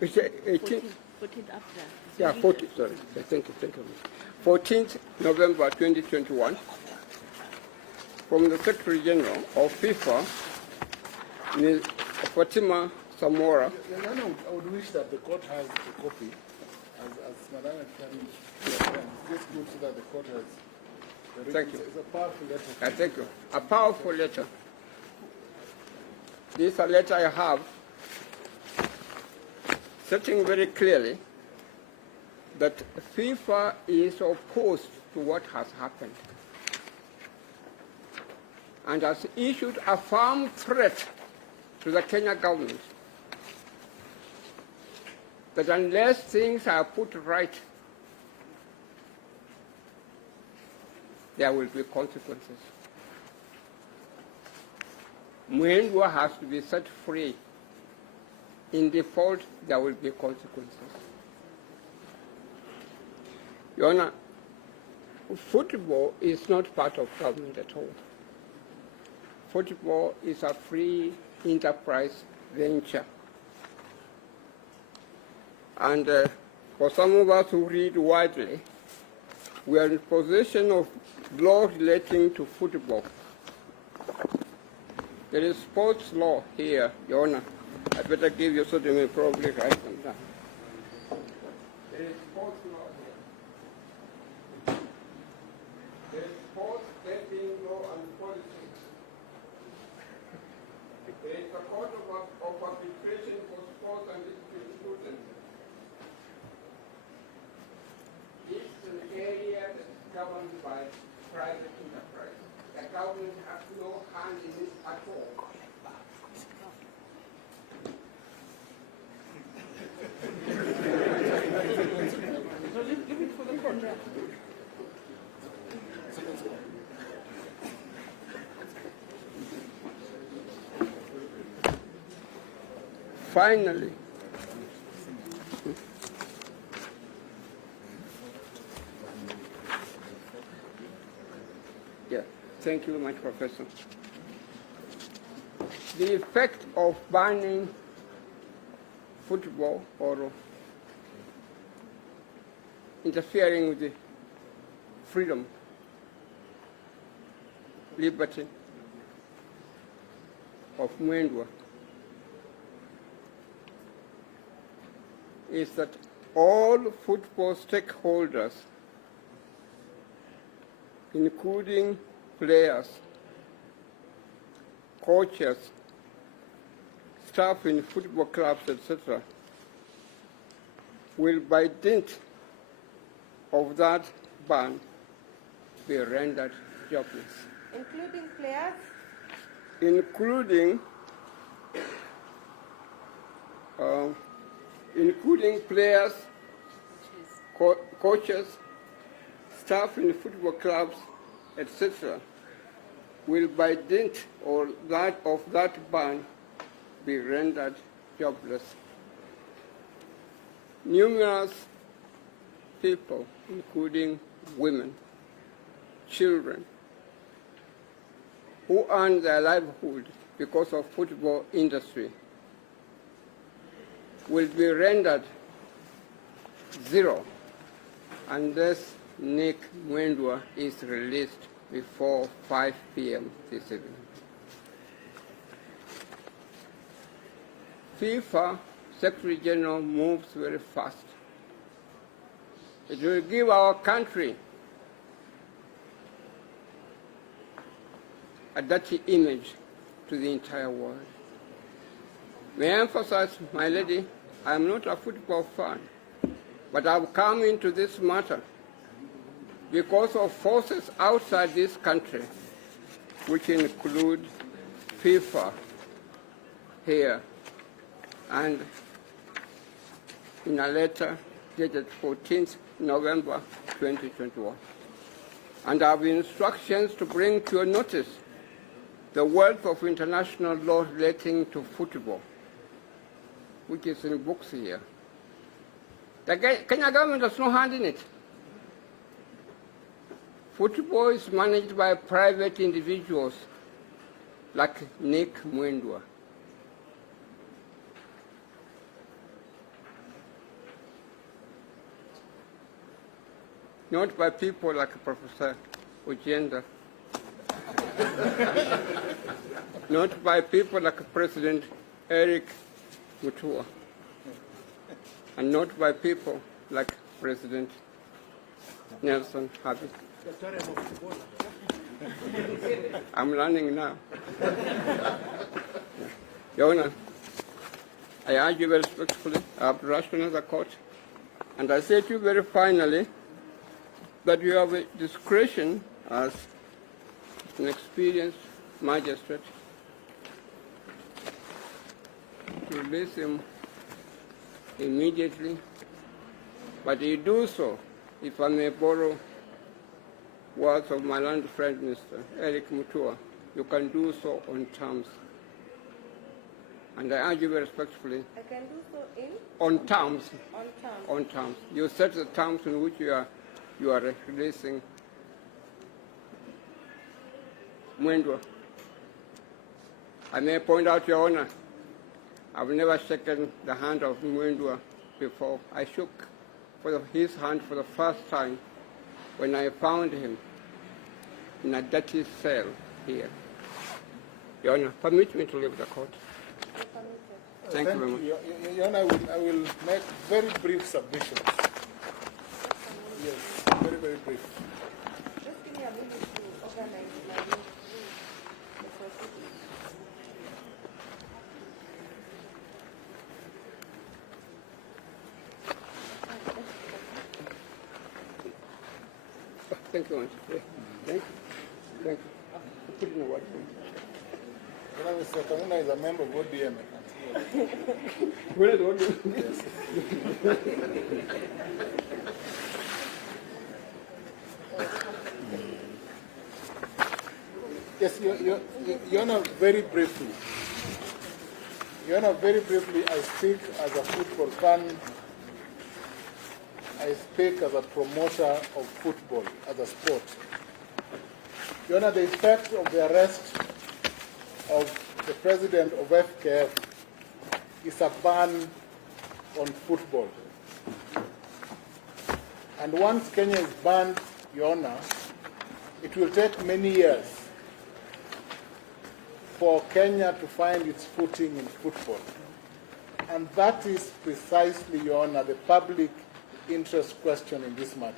18th? 14th after. Yeah, 14th, sorry. Thank you. 14th November 2021 from the Secretary General of FIFA, Ms. Fatima Samora. Your Honor, I would wish that the court has a copy, as Madam Attorney, just good so that the court has. Thank you. It's a powerful letter. Thank you. A powerful letter. This is a letter I have stating very clearly that FIFA is opposed to what has happened and has issued a firm threat to the Kenya government that unless things are put right, there will be consequences. Mwendwa has to be set free. In default, there will be consequences. Your Honor, football is not part of government at all. Football is a free enterprise venture. And for some of us who read widely, we are in possession of law relating to football. There is sports law here, Your Honor. I better give you so they may probably write them down. There is sports law here. There is sports betting law and policy. There is a court of arbitration for sports and dispute. This is an area that is governed by private enterprise. The government has no hand in it at all. Leave it for the court. Finally, thank you very much, Professor. The effect of banning football or interfering with the freedom, liberty of Mwendwa is that all football stakeholders, including players, coaches, staff in football clubs, etc., will by dint of that ban be rendered jobless. Including players? Including players, coaches, staff in football clubs, etc., will by dint of that ban be rendered jobless. Numerous people, including women, children, who earn their livelihood because of football industry, will be rendered zero unless Nick Mwendwa is released before 5 p.m. this evening. FIFA Secretary General moves very fast. It will give our country a dirty image to the entire world. May I emphasize, my lady, I am not a football fan, but I've come into this matter because of forces outside this country, which include FIFA here, and in a letter dated 14th November 2021. And I have instructions to bring to your notice the wealth of international law relating to football. which is in books here. The Kenya government has no hand in it. Football is managed by private individuals like Nick Mwendwa. Not by people like Professor Ojenda. Not by people like President Eric Mutua. And not by people like President Nelson Habib. I'm learning now. Your Honor, I urge you very respectfully, I have to rush to another court, and I say to you very finally that you have a discretion as an experienced magistrate to release him immediately, but you do so, if I may borrow words of my learned friend, Mr. Eric Mutua, you can do so on terms. And I urge you very respectfully. I can do so in? On terms. On terms. On terms. You set the terms in which you are releasing Mwendwa. I may point out, Your Honor, I've never shaken the hand of Mwendwa before. I shook his hand for the first time when I found him in a dirty cell here. Your Honor, permit me to leave the court. Thank you very much. Your Honor, I will make very brief submissions. Yes, very, very brief. Just give me a minute to organize my room. The proceedings. Thank you, Your Honor. Thank you. Thank you. Put it in the word. You know, Mr. Kamuna is a member of ODM. Where is the Yes, Your Honor, very briefly. Your Honor, very briefly, I speak as a football fan. I speak as a promoter of football as a sport. Your Honor, the effect of the arrest of the president of FKF is a ban on football. And once Kenya is banned, Your Honor, it will take many years for Kenya to find its footing in football. And that is precisely, Your Honor, the public interest question in this matter.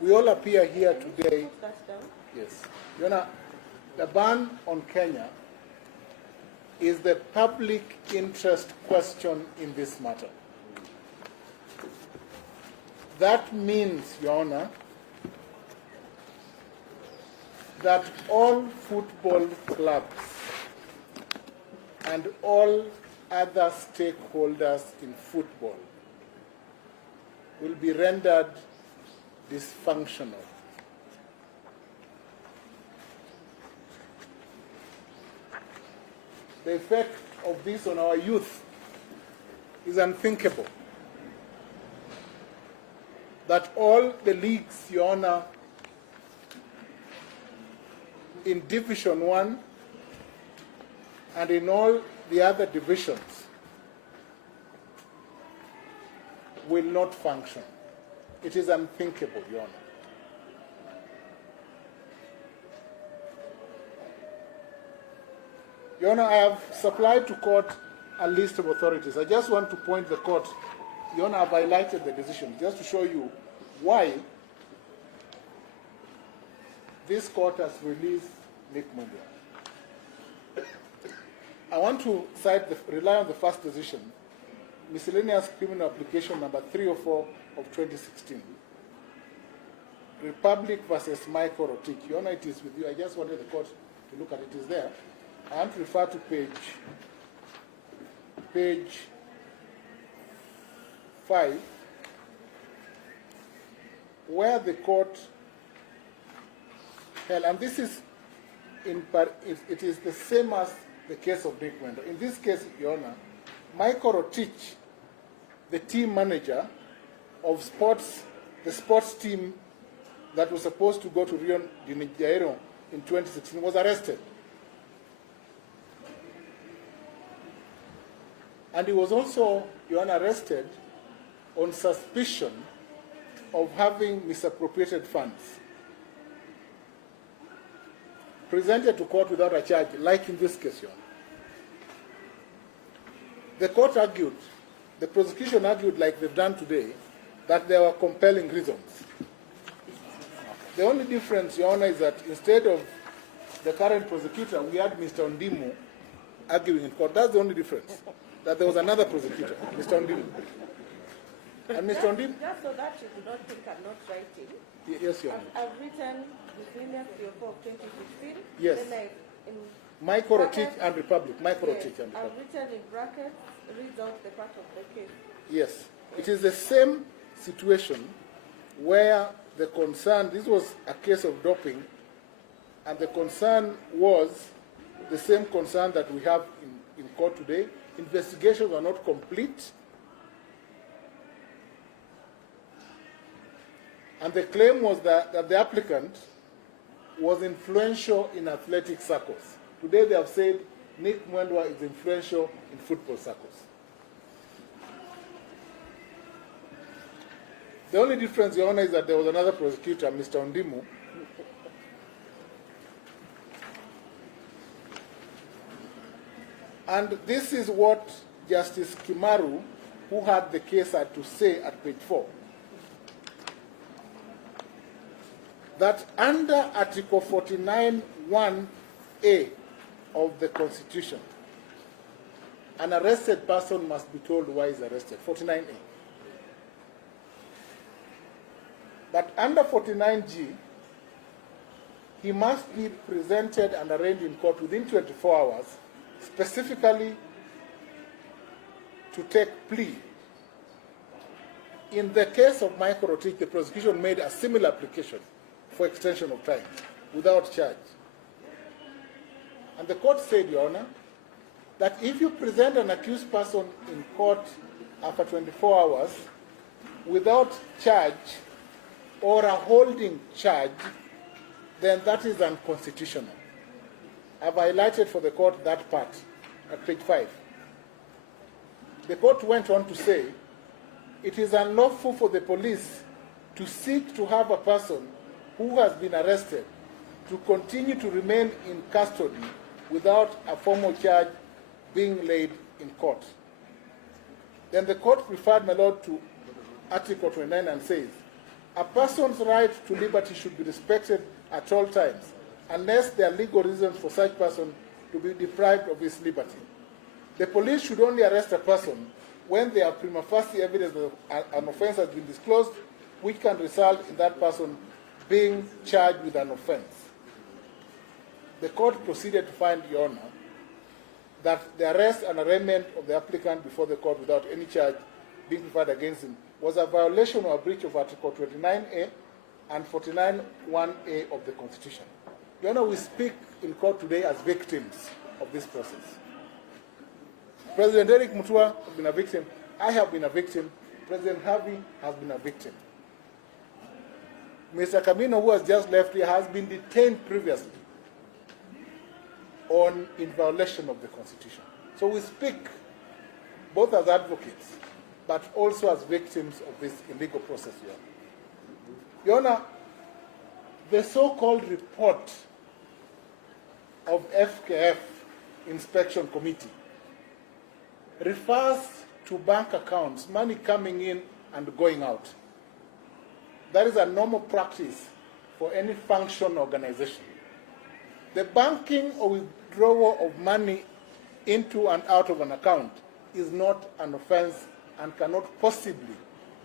We all appear here today. Yes. Your Honor, the ban on Kenya is the public interest question in this matter. That means, Your Honor, that all football clubs and all other stakeholders in football will be rendered dysfunctional. The effect of this on our youth is unthinkable. That all the leagues, Your Honor, in Division 1 and in all the other divisions will not function. It is unthinkable, Your Honor. Your Honor, I have supplied to court a list of authorities. I just want to point the court, Your Honor, I've highlighted the decision just to show you why this court has released Nick Mwendwa. I want to rely on the first decision, miscellaneous criminal application number 304 of 2016. Republic versus Michael Rotich. Your Honor, it is with you. I just wanted the court to look at it. It is there. I want to refer to page 5, where the court held, and this is it is the same as the case of Nick Mwendwa. In this case, Your Honor, Michael Rotich the team manager of sports, the sports team that was supposed to go to Rio de Janeiro in 2016, was arrested. And he was also, arrested on suspicion of having misappropriated funds. Presented to court without a charge, like in this case, Your Honor. The court argued, the prosecution argued, like they've done today, that there were compelling reasons. The only difference, Your Honor, is that instead of the current prosecutor, we had Mr. Ondimu arguing in court. That's the only difference. That there was another prosecutor, Mr. Ondimu. And Mr. Ondimu... Just so that you do not think I'm not writing. Yes, Your Honor. I've written Miscellaneous 304 of 2016. Yes. Then in Micro brackets, Teach and Republic. Micro yes, Teach and I've Republic. written in brackets, reads out the part of the case. Yes. It is the same situation where the concern, this was a case of doping, and the concern was the same concern that we have in court today. Investigations were not complete, and the claim was that the applicant was influential in athletic circles. Today they have said Nick Mwendwa is influential in football circles. The only difference, Your Honor, is that there was another prosecutor, Mr. Ondimu, and this is what Justice Kimaru, who had the case, had to say at page 4. That under Article 49(1)(a) of the Constitution, an arrested person must be told why he's arrested. 49(a). But under 49(g), he must be presented and arraigned in court within 24 hours, specifically to take plea. In the case of Michael Rotich, the prosecution made a similar application for extension of time without charge. And the court said, Your Honor, that if you present an accused person in court after 24 hours without charge or a holding charge, then that is unconstitutional. I've highlighted for the court that part at page 5. The court went on to say, it is unlawful for the police to seek to have a person who has been arrested to continue to remain in custody without a formal charge being laid in court. Then the court referred, my lord, to Article 29 and says, a person's right to liberty should be respected at all times, unless there are legal reasons for such person to be deprived of his liberty. The police should only arrest a person when there are prima facie evidence that an offense has been disclosed, which can result in that person being charged with an offense. The court proceeded to find, Your Honor, that the arrest and arraignment of the applicant before the court without any charge being preferred against him was a violation or a breach of Article 29(a) and 49(1)(a) of the Constitution. Your Honor, we speak in court today as victims of this process. President Eric Mutua has been a victim. I have been a victim. President Harvey has been a victim. Mr. Camino, who has just left here, has been detained previously in violation of the Constitution. So we speak both as advocates, but also as victims of this illegal process here. Your Honor, the so-called report of FKF Inspection Committee refers to bank accounts, money coming in and going out. That is a normal practice for any function organization. The banking or withdrawal of money into and out of an account is not an offense and cannot possibly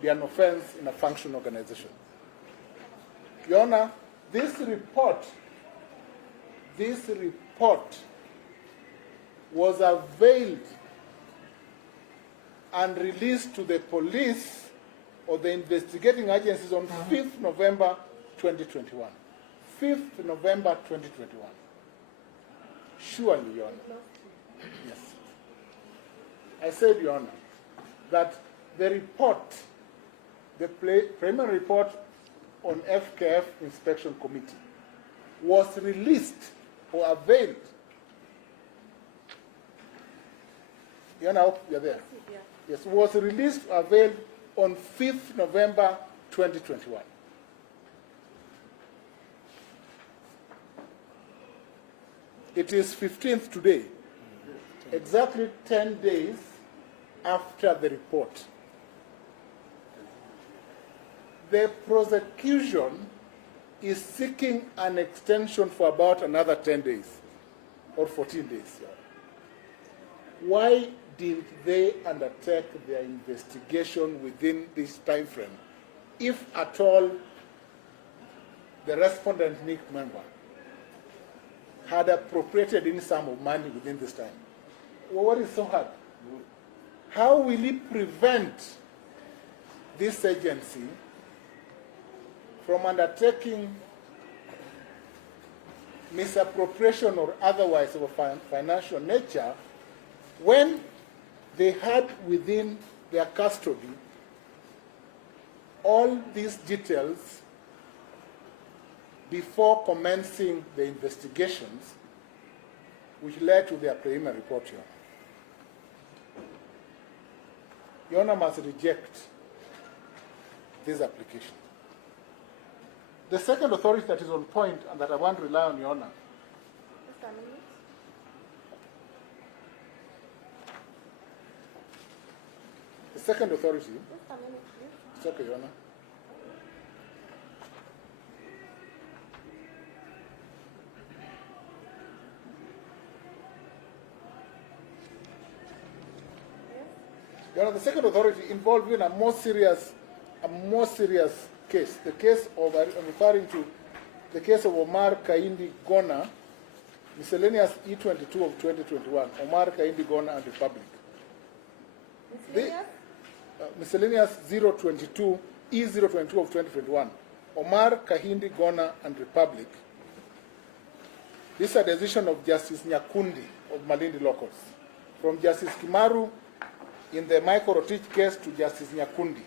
be an offense in a function organization. Your Honor, this report was availed and released to the police or the investigating agencies on 5th November 2021. 5th November 2021. Surely, Your Honor. Yes. I said, Your Honor, that the report, the preliminary report on FKF Inspection Committee was released or availed. You know, you're there. Yeah. Yes, was released or availed on 5th November 2021. It is 15th today, exactly 10 days after the report. The prosecution is seeking an extension for about another 10 days or 14 days. Why didn't they undertake their investigation within this time frame, if at all the respondent, Nick Mwendwa, had appropriated any sum of money within this time? Well, what is so hard? How will it prevent this agency from undertaking misappropriation or otherwise of a financial nature when they had within their custody all these details before commencing the investigations which led to their preliminary report here? Your Honor must reject this application. The second authority that is on point and that I want to rely on, Your Honor, Just a minute. the second authority, Just a minute, please. it's okay, Your Honor. Your Honor, the second authority involved in a more serious case. The case of, I'm referring to the case of Omar Kaindi Gona, miscellaneous E22 of 2021, Omar Kaindi Gona and Republic. Miscellaneous 022, E022 of 2021, Omar Kahindi Gona and Republic. This is a decision of Justice Nyakundi of Malindi Locals, from Justice Kimaru in the Michael Rotich case to Justice Nyakundi.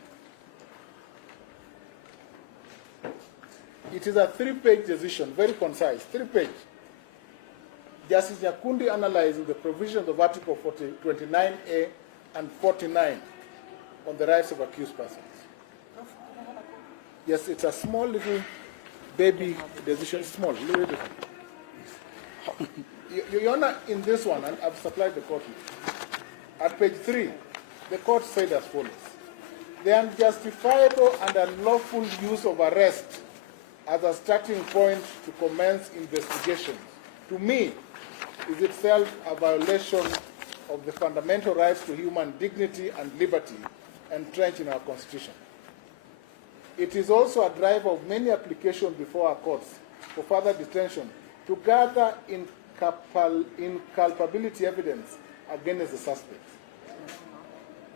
It is a 3-page decision, very concise, 3-page. Justice Nyakundi analyzes the provisions of Article 29A and 49 on the rights of accused persons. Yes, it's a small little baby decision, small, little different. Your Honor, in this one, and I've supplied the court with, at page 3, the court said as follows: the unjustifiable and unlawful use of arrest as a starting point to commence investigation, to me, is itself a violation of the fundamental rights to human dignity and liberty entrenched in our Constitution. It is also a driver of many applications before our courts for further detention to gather inculpability evidence against the suspect.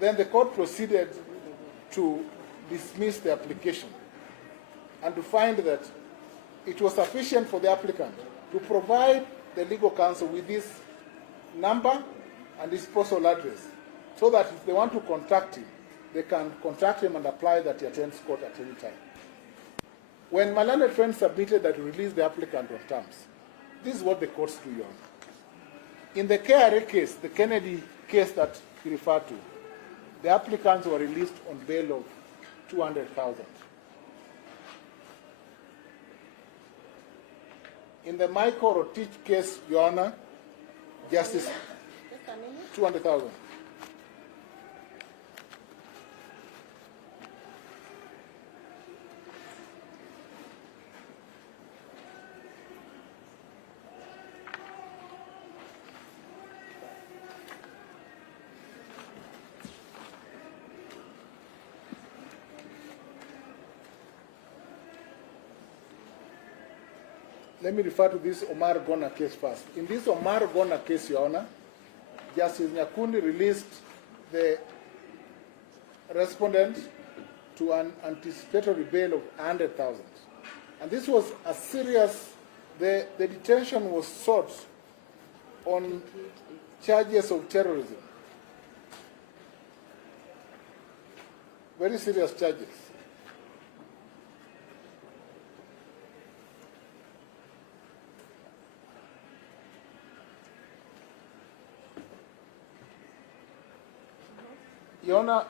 Then the court proceeded to dismiss the application and to find that it was sufficient for the applicant to provide the legal counsel with this number and his postal address, so that if they want to contact him, they can contact him and apply that he attends court at any time. When my learned friend submitted that he released the applicant on terms, this is what the courts do, Your Honor. In the KRA case, the Kennedy case that he referred to, the applicants were released on bail of 200,000. In the Michael Rotich case, Your Honor, Justice, 200,000. Let me refer to this Omar Gona case first. In this Omar Gona case, Your Honor, Justice Nyakundi released the respondent to an anticipatory bail of 100,000. And this was a serious, the detention was sought on charges of terrorism. very serious charges. Your Honor,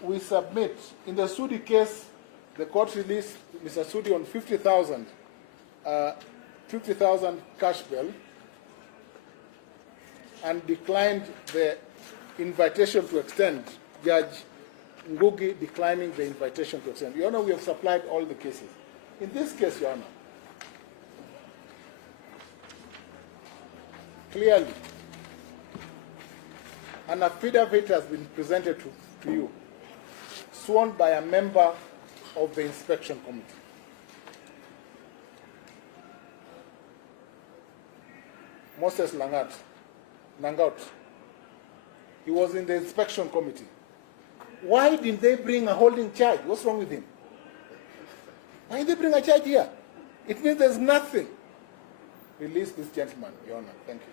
we submit, in the Sudi case, the court released Mr. Sudi on 50,000 cash bail and declined the invitation to extend, Judge Ngugi declining the invitation to extend. Your Honor, we have supplied all the cases. In this case, Your Honor, clearly, an affidavit has been presented to you, sworn by a member of the inspection committee. Moses Nangaut. He was in the inspection committee. Why didn't they bring a holding charge? What's wrong with him? Why didn't they bring a charge here? It means there's nothing. Release this gentleman, Your Honor. Thank you.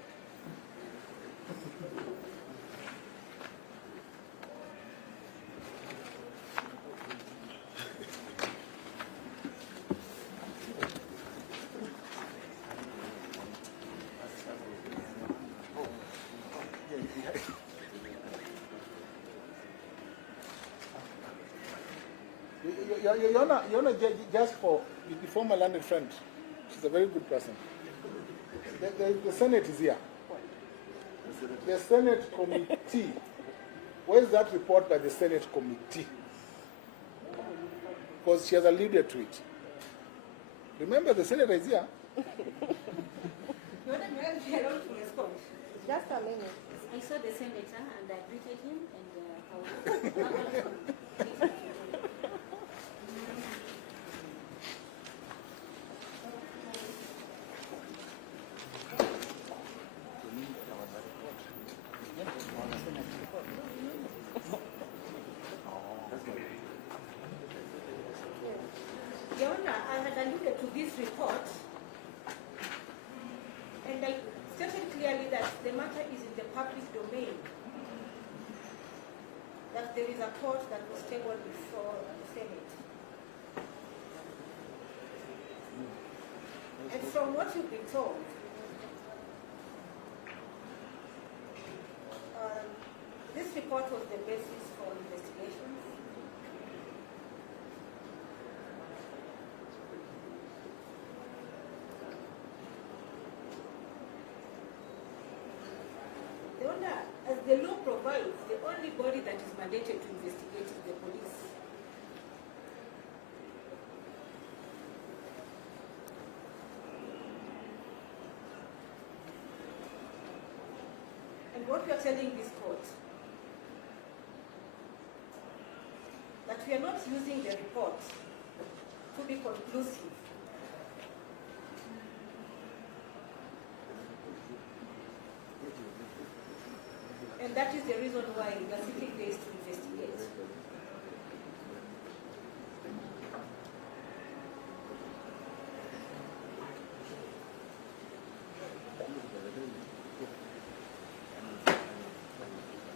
Your Honor, just for the former landed friend, she's a very good person. The Senate is here. The Senate committee. Where is that report by the Senate committee? Because she has alluded to it. Remember, the Senator is here. Your Honor, may I be allowed to respond? Just a minute. I saw the senator and I greeted him and Your Honor, I had alluded to this report, and I stated clearly that the matter is in the public domain, that there is a court that was tabled before the Senate. And from what you've been told, this report was the basis for investigations. The Honor, as the law provides, the only body that is mandated to investigate is the police. And what we are telling this court, that we are not using the report to be conclusive. And that is the reason why we are seeking days to investigate.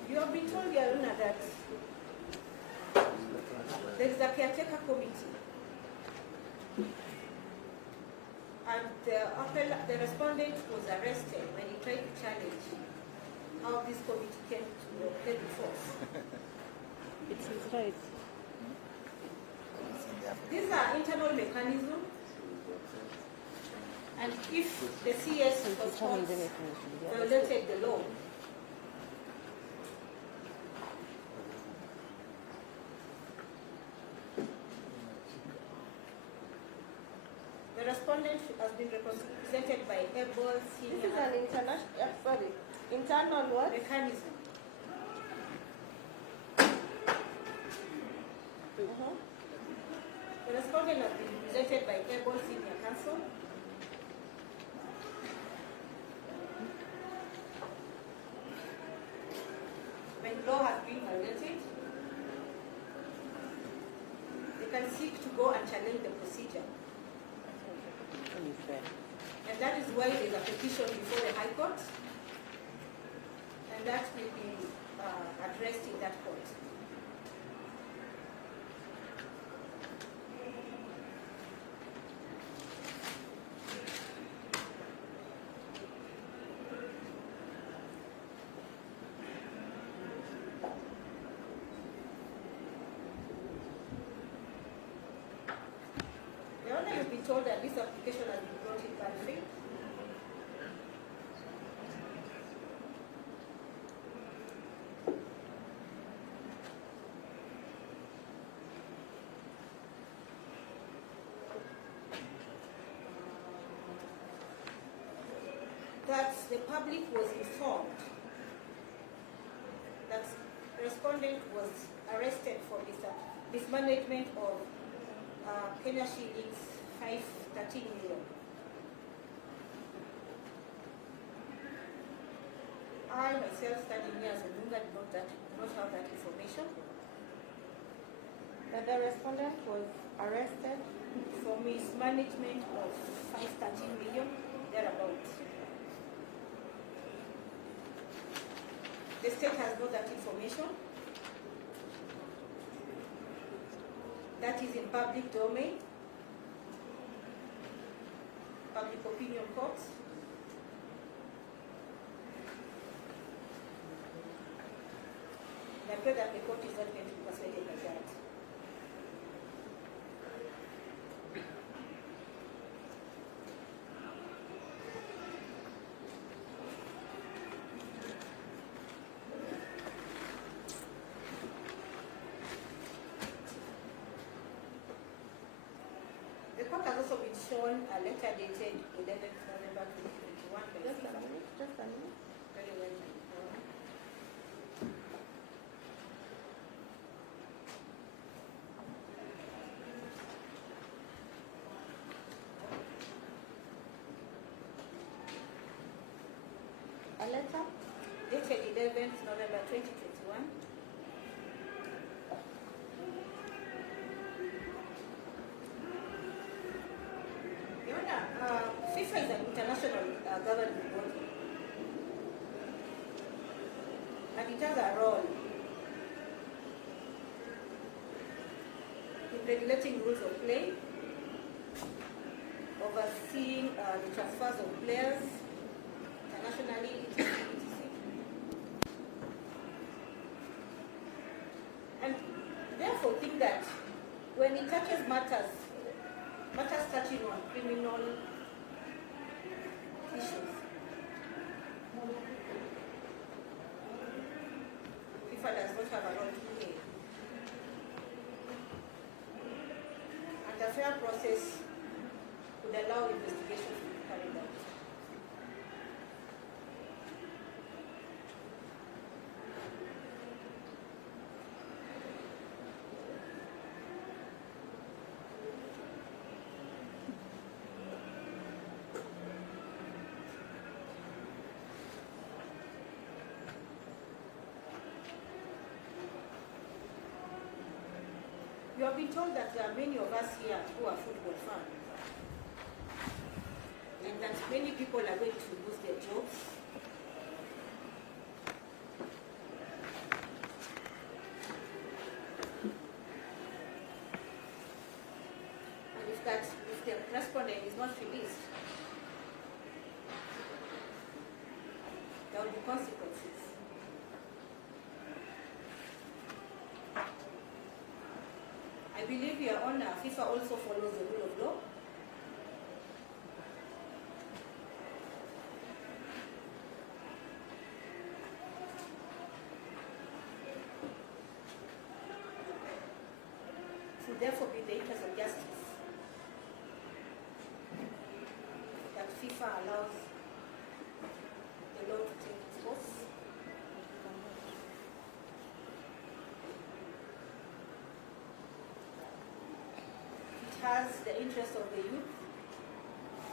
You have been told, Your Honor, that there is a caretaker committee. And the respondent was arrested when he tried to challenge how this committee came to force. It's his right. These are internal mechanisms, and if the CS violated the law, the respondent has been represented by able senior. This is an international, internal what? Mechanism. The respondent has been represented by able senior counsel. When law has been violated, they can seek to go and challenge the procedure. And that is why there is a petition before the High Court, and that will be addressed in that court. told that this application has been brought in bad faith. That the public was informed that respondent was arrested for mismanagement of Kenya shillings 513 million. I myself standing here as a Lunga do not have that information. That the respondent was arrested. For mismanagement of 513 million, thereabouts. The state has not that information. That is in public domain, public opinion courts. And I pray that the court is not going to be persuaded by that. The court has also been shown a letter dated 11th November 2021 by Just a FIFA. minute, just a minute. Very well. A letter? Dated 11th November 2021. Your Honor, FIFA is an international governing body. And it has a role in regulating rules of play, overseeing the transfers of players internationally, etc. And therefore think that when it touches matters touching on criminal issues, FIFA does not have a role to play. And a fair process would allow investigations to be carried out. You have been told that there are many of us here who are football fans, and that many people are going to lose their jobs. And if the respondent is not released, there will be consequences. I believe Your Honor, FIFA also follows the rule of law. It will therefore be the interest of justice that FIFA allows the law to take its course. It has the interest of the youth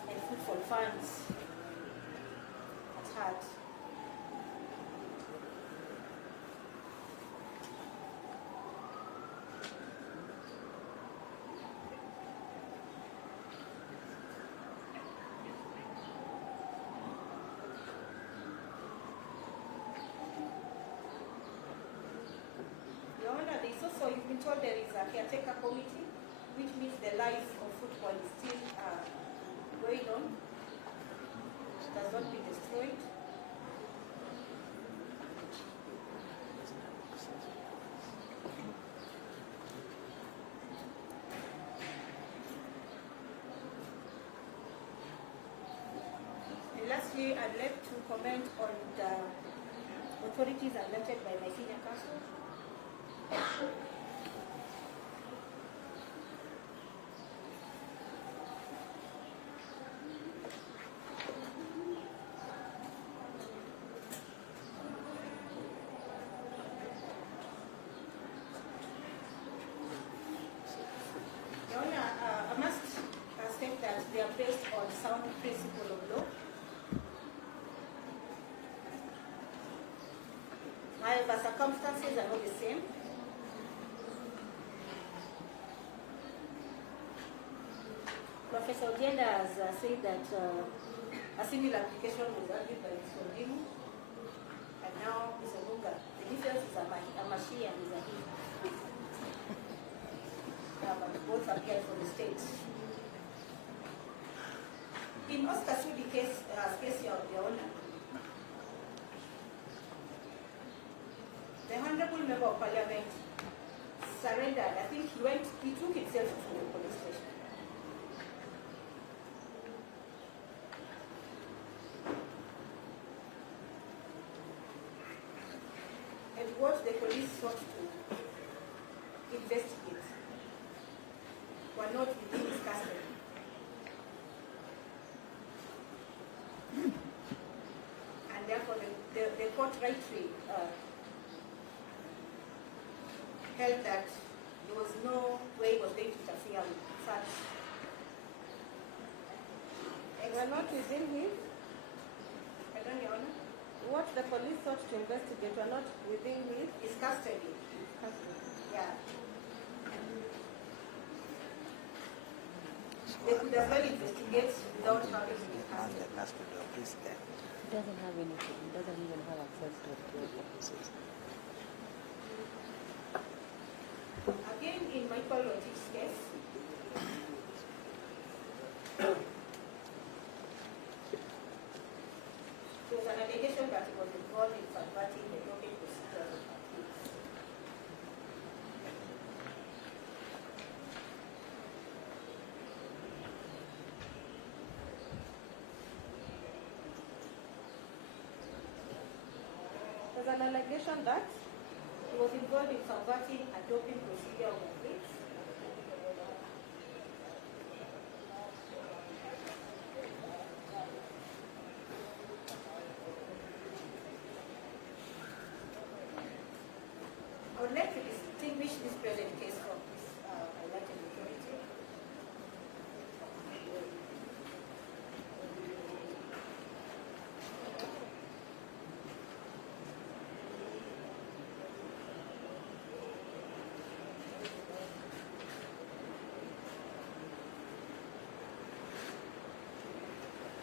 and football fans at heart. Your Honor, there is also, you've been told there is a caretaker committee, which means the life of football is still going on, does not be destroyed. lastly, I'd like to comment on the authorities elected by my senior council. Your Honor, I must state that they are based on sound principle of law. However, circumstances are not the same. Professor Odienda has said that a similar application was argued by Mr. Odimu, and now Mr. Lunga. The difference is a Mashi and is a he. But both appear for the state. In Oscar Sudi case, Your Honor, the Honorable Member of Parliament surrendered. I think he took himself to the police station. And what the police sought to investigate were not within his custody. And therefore the court rightly held that there was no way it was going to interfere with such. They were not within his. Pardon, Your Honor? What the police sought to investigate were not within His custody. custody. Yeah. They could as well investigate without having him in custody. He doesn't have anything. He doesn't even have access to it. Again, in Michael Logic's case, there was an allegation that he was involved in subverting the voting procedures of appeals. There's an allegation that He was involved in subverting a doping procedure of athletes. I would like to distinguish this present case from this highlighted authority.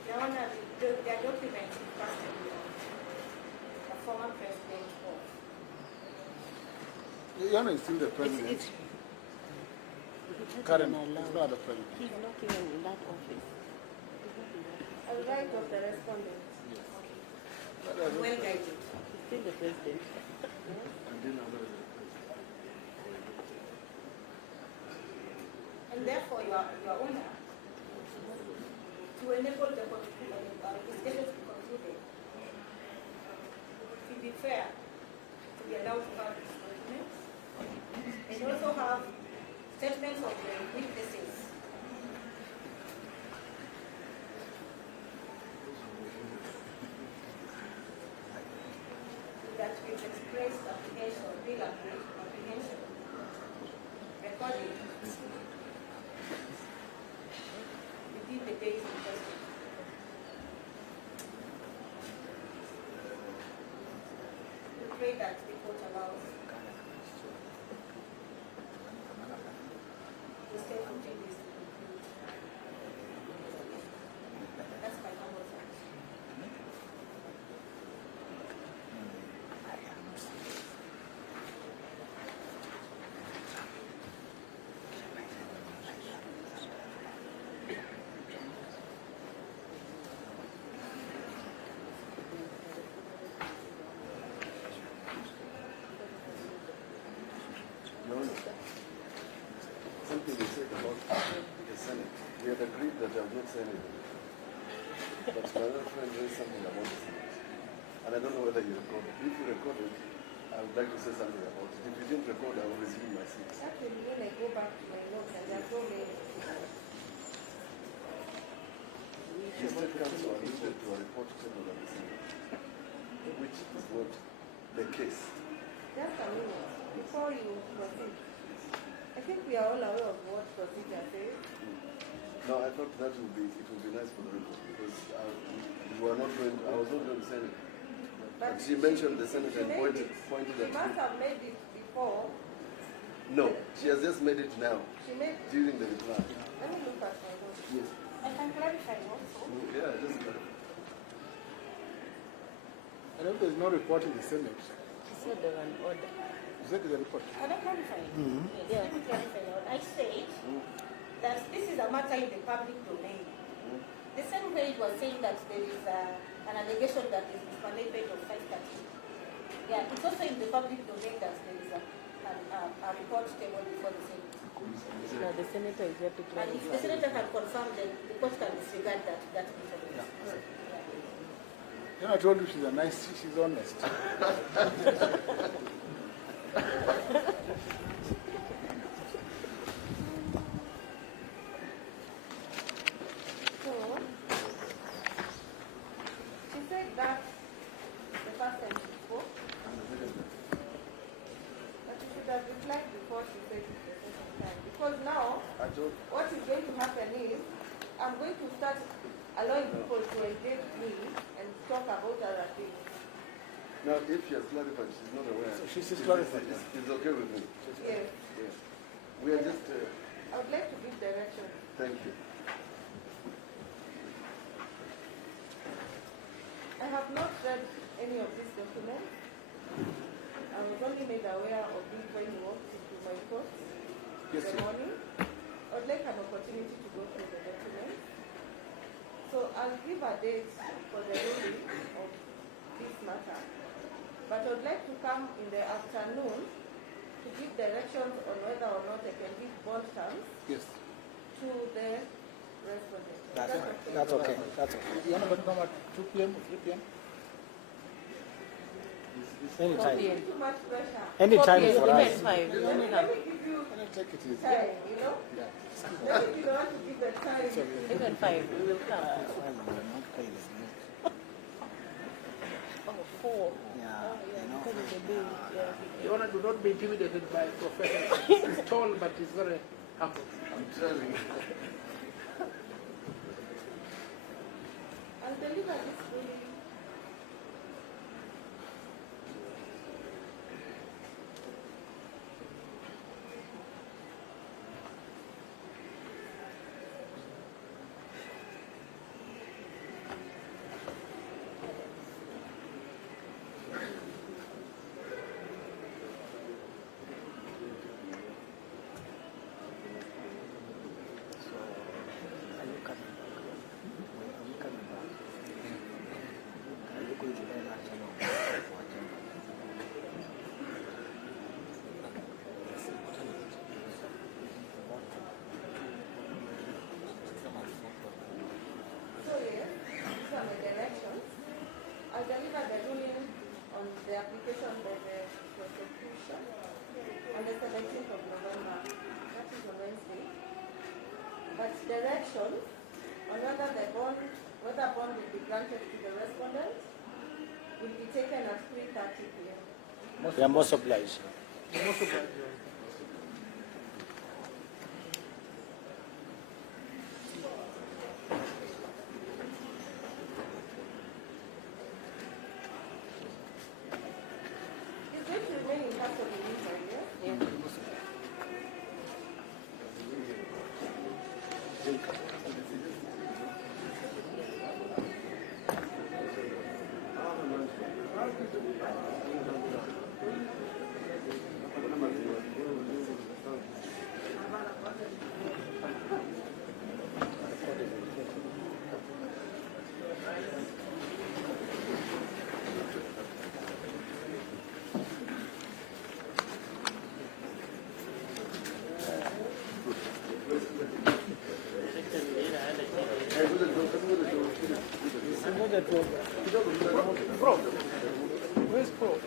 Your Honor, there are documents in custody of a former president of. Your Honor is still the president. Current, he's not the president. He's not even in that office. a right of the respondent. Well guided. He's still the president. And therefore, Your Honor, to enable the investigation to be concluded, it would be fair to be allowed to have these documents and also have statements of the witnesses. That we've expressed apprehension, real apprehension, recorded within the days in question. We pray that the court allows the state to take this to conclude. That's my humble submission. Something you said about the Senate. We had agreed that I would not say anything. But my other friend raised something about the Senate. And I don't know whether you recorded. If you recorded, I would like to say something about it. If you didn't record, I will resume my seat. Actually, when I go back to my notes, and there are so many. The State Council alluded to a report table at the Senate, which is not the case. Just a minute, before you proceed. I think we are all aware of what procedure says. No, I thought that would be, it would be nice for the record because we were not going to, I was not going to say anything. But she mentioned the Senate and pointed She at must me. have made it before. No, she has just made it now, She made. during the reply. Let me look at my notes. Yes. I can clarify also. Yeah, just I know there's no report in the Senate. She said there was an order. You said there's a report. Can I clarify? Yeah. Let me clarify. I said that this is a matter in the public domain. The same way it was saying that there is an allegation that is mismanagement of 530. Yeah, it's also in the public domain that there is a report table before the Senate. Now the senator is here to And if the clarify. senator can confirm, then the court can disregard that information. You know, I told you she's a nice, she's honest. So, she said that the first time she spoke, but she should have replied before she said it the second time. Because now, I told, what is going to happen is, I'm going to start allowing people to engage me and talk about other things. now if she has clarified, she's not aware. So she's clarified, yeah. It's okay with me. Yes. Yes. We are just, I would like to give direction. thank you. I have not read any of these documents. I was only made aware of it when you walked into my court Yes, in the sir. morning. I would like an opportunity to go through the documents. So I'll give a date for the ruling of this matter. But I would like to come in the afternoon to give directions on whether or not I can give bond terms Yes. to the respondent. That's Is that okay. okay? That's okay. That's okay. You want to come at 2 p.m. or 3 p.m.? Anytime. Too much pressure. Anytime Yes, for even us. 5. Let me give you Can I take it easy? time, you know? Yeah. Let me be the one to give the time. Even 5, we will come. Oh, 4. Yeah. Because of the bill, yeah. Your Honor, do not be intimidated by professor. He's tall, but he's very humble. I'm telling you. I'll deliver this ruling. So yes, these are my directions. I'll deliver the ruling on the application by the prosecution on the 17th of November. That is on Wednesday. But direction on whether bond will be granted to the respondent will be taken at 3:30 p.m. We are most obliged. Most of that, Your Honor. It's going to remain in custody meantime, yes? Pro. Where's Pro?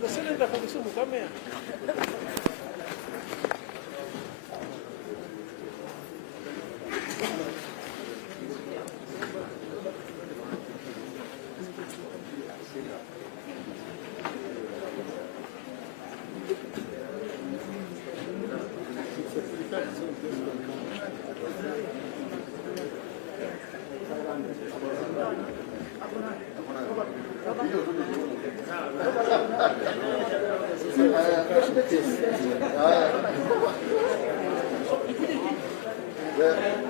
The senator from Kisumu, come here. Yeah.